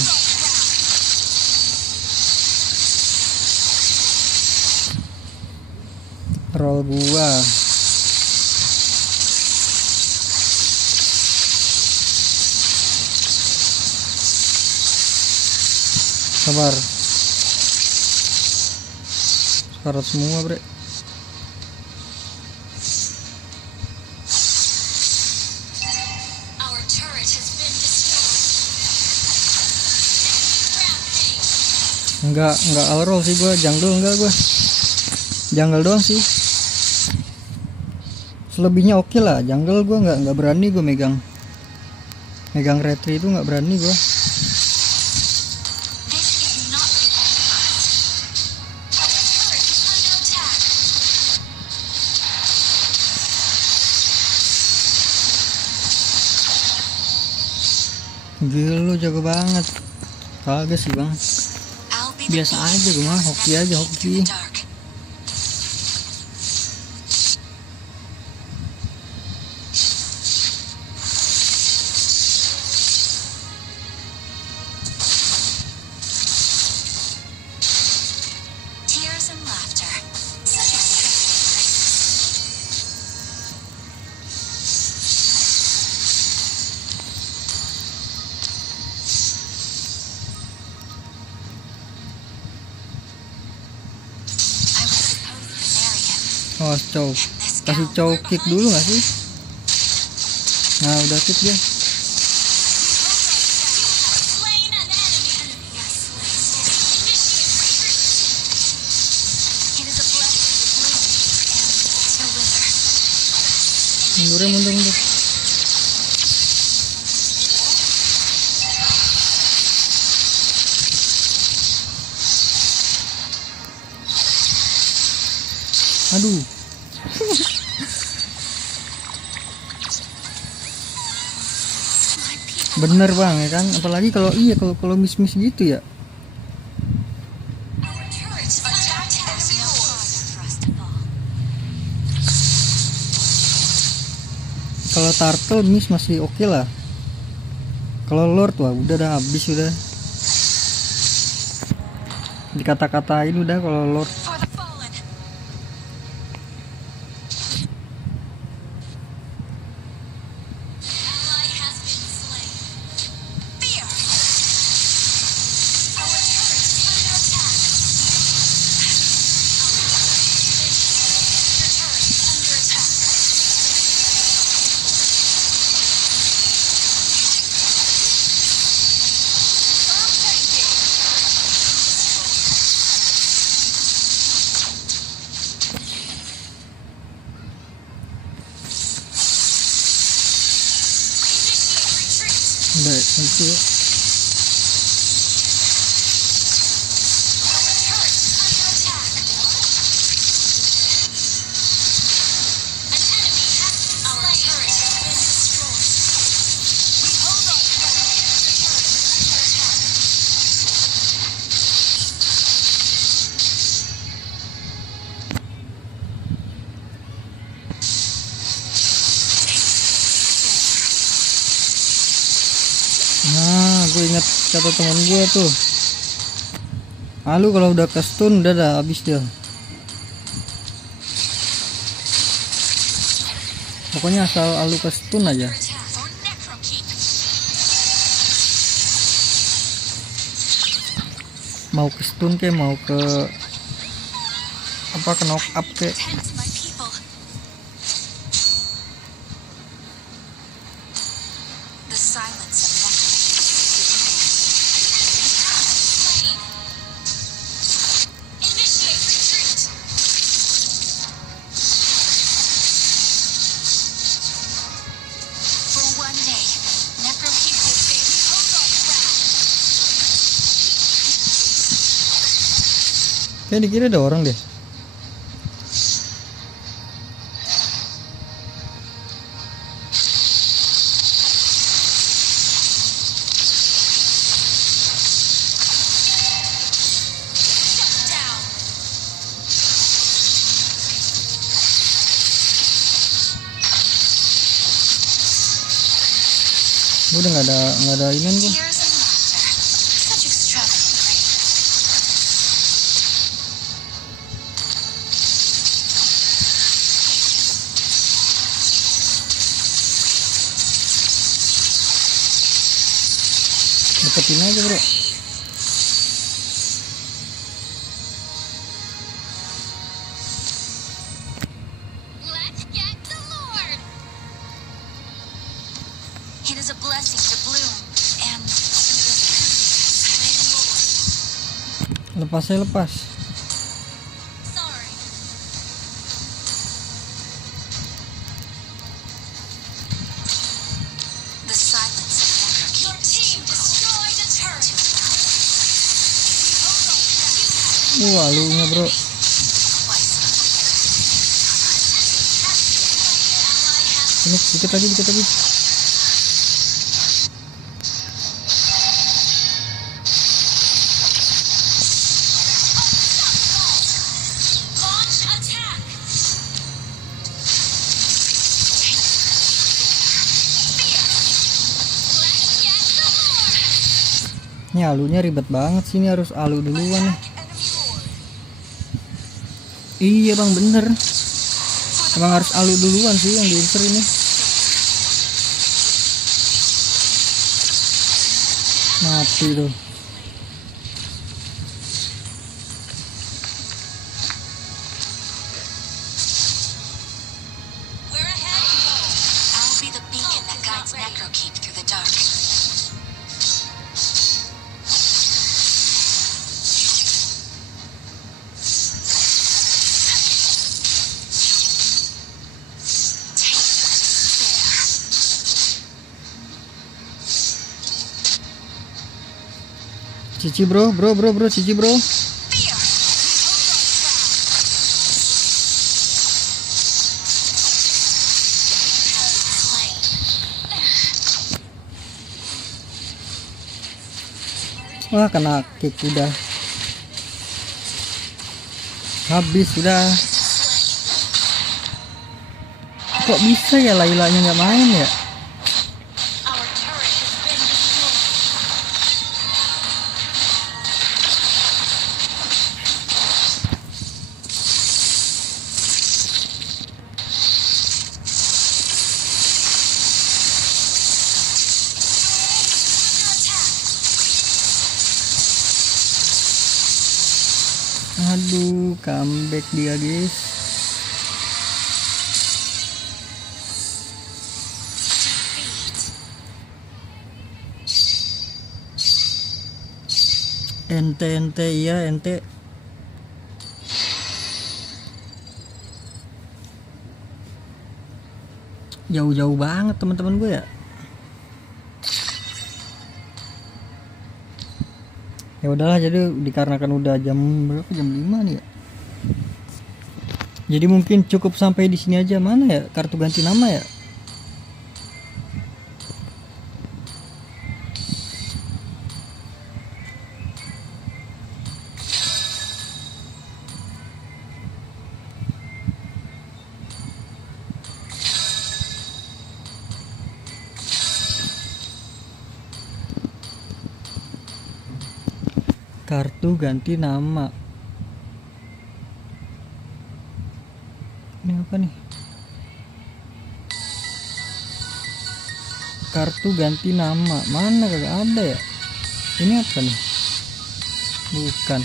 Roll gua. Sabar. Sekarat semua bre. Our turret has been destroyed. Enggak all roll sih gua, jungle enggak gua. Jungle doang sih. Selebihnya oke lah, jungle gua enggak berani gua megang retri itu enggak berani gua. This is not the end. Our turret is under attack. Gila lu jago banget. Kagak sih bang. I'll be Biasa aja gue mah, hoki aja hoki. dark. Tears and laughter. Such expensive phrases. I was supposed to marry him. Oh cow, This kasih gal cow were kick my dulu nggak sih? Nah udah kick dia. Slain an enemy. It is a blessing to bloom and to wither. Mundur. Aduh. Bener bang ya kan, apalagi kalau miss gitu ya. Our turrets attacked enemy lords. Thrust of all. Kalau turtle miss masih oke lah. Kalau lord wah udah dah habis udah. Dikata-katain udah kalau lord. For the fallen. Udah nanti ya. Nah, gue ingat kata teman gue tuh. Alu kalau udah ke stun udah dah habis dia. Pokoknya asal Alu ke stun aja. Mau ke stun ke mau ke apa ke knock up ke. Kayak dikira ada orang deh. Gue udah nggak ada inian gue. Deketin aja bro. Let's get the Lord. It is a blessing to bloom, and through this slay Lord. Lepas saya lepas. Sorry. The silence of Necro Your team destroyed a turret. Alunya bro. Ini dikit lagi. Launch attack. Let's get the Lord. Ini alunya ribet banget sih, ini harus alu duluan nih. Iya bang, bener. Emang harus alu duluan sih yang diincer ini. Mati tuh. We're ahead. I'll be the beacon that guides Necrokeep through the dark. Cici bro, cici bro. Wah, kena kick udah. Habis sudah. Kok bisa ya Lailanya nggak main ya? Our turret has been destroyed. Aduh, comeback dia guys. Ente iya ente. Jauh-jauh banget teman-teman gue ya. Ya udahlah, jadi dikarenakan udah jam berapa, jam 5 nih ya, jadi mungkin cukup sampai di sini aja. Mana ya kartu ganti nama ya? Kartu ganti nama. Ini apa nih? Kartu ganti nama. Mana kagak ada ya? Ini apa nih? Bukan.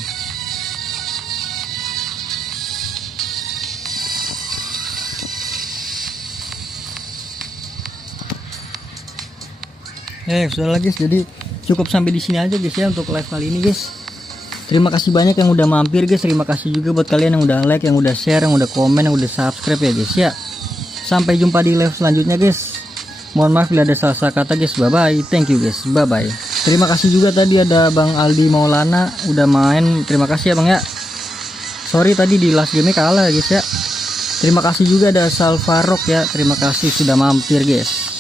Sudah lah guys, jadi cukup sampai di sini aja guys ya untuk live kali ini guys. Terima kasih banyak yang udah mampir guys. Terima kasih juga buat kalian yang udah like, yang udah share, yang udah komen, yang udah subscribe ya guys ya. Sampai jumpa di live selanjutnya guys. Mohon maaf bila ada salah kata guys. Bye bye. Thank you guys. Bye bye. Terima kasih juga tadi ada Bang Aldi Maulana udah main. Terima kasih ya Bang ya. Sorry tadi di last game kalah guys ya. Terima kasih juga ada Salvarok ya. Terima kasih sudah mampir guys.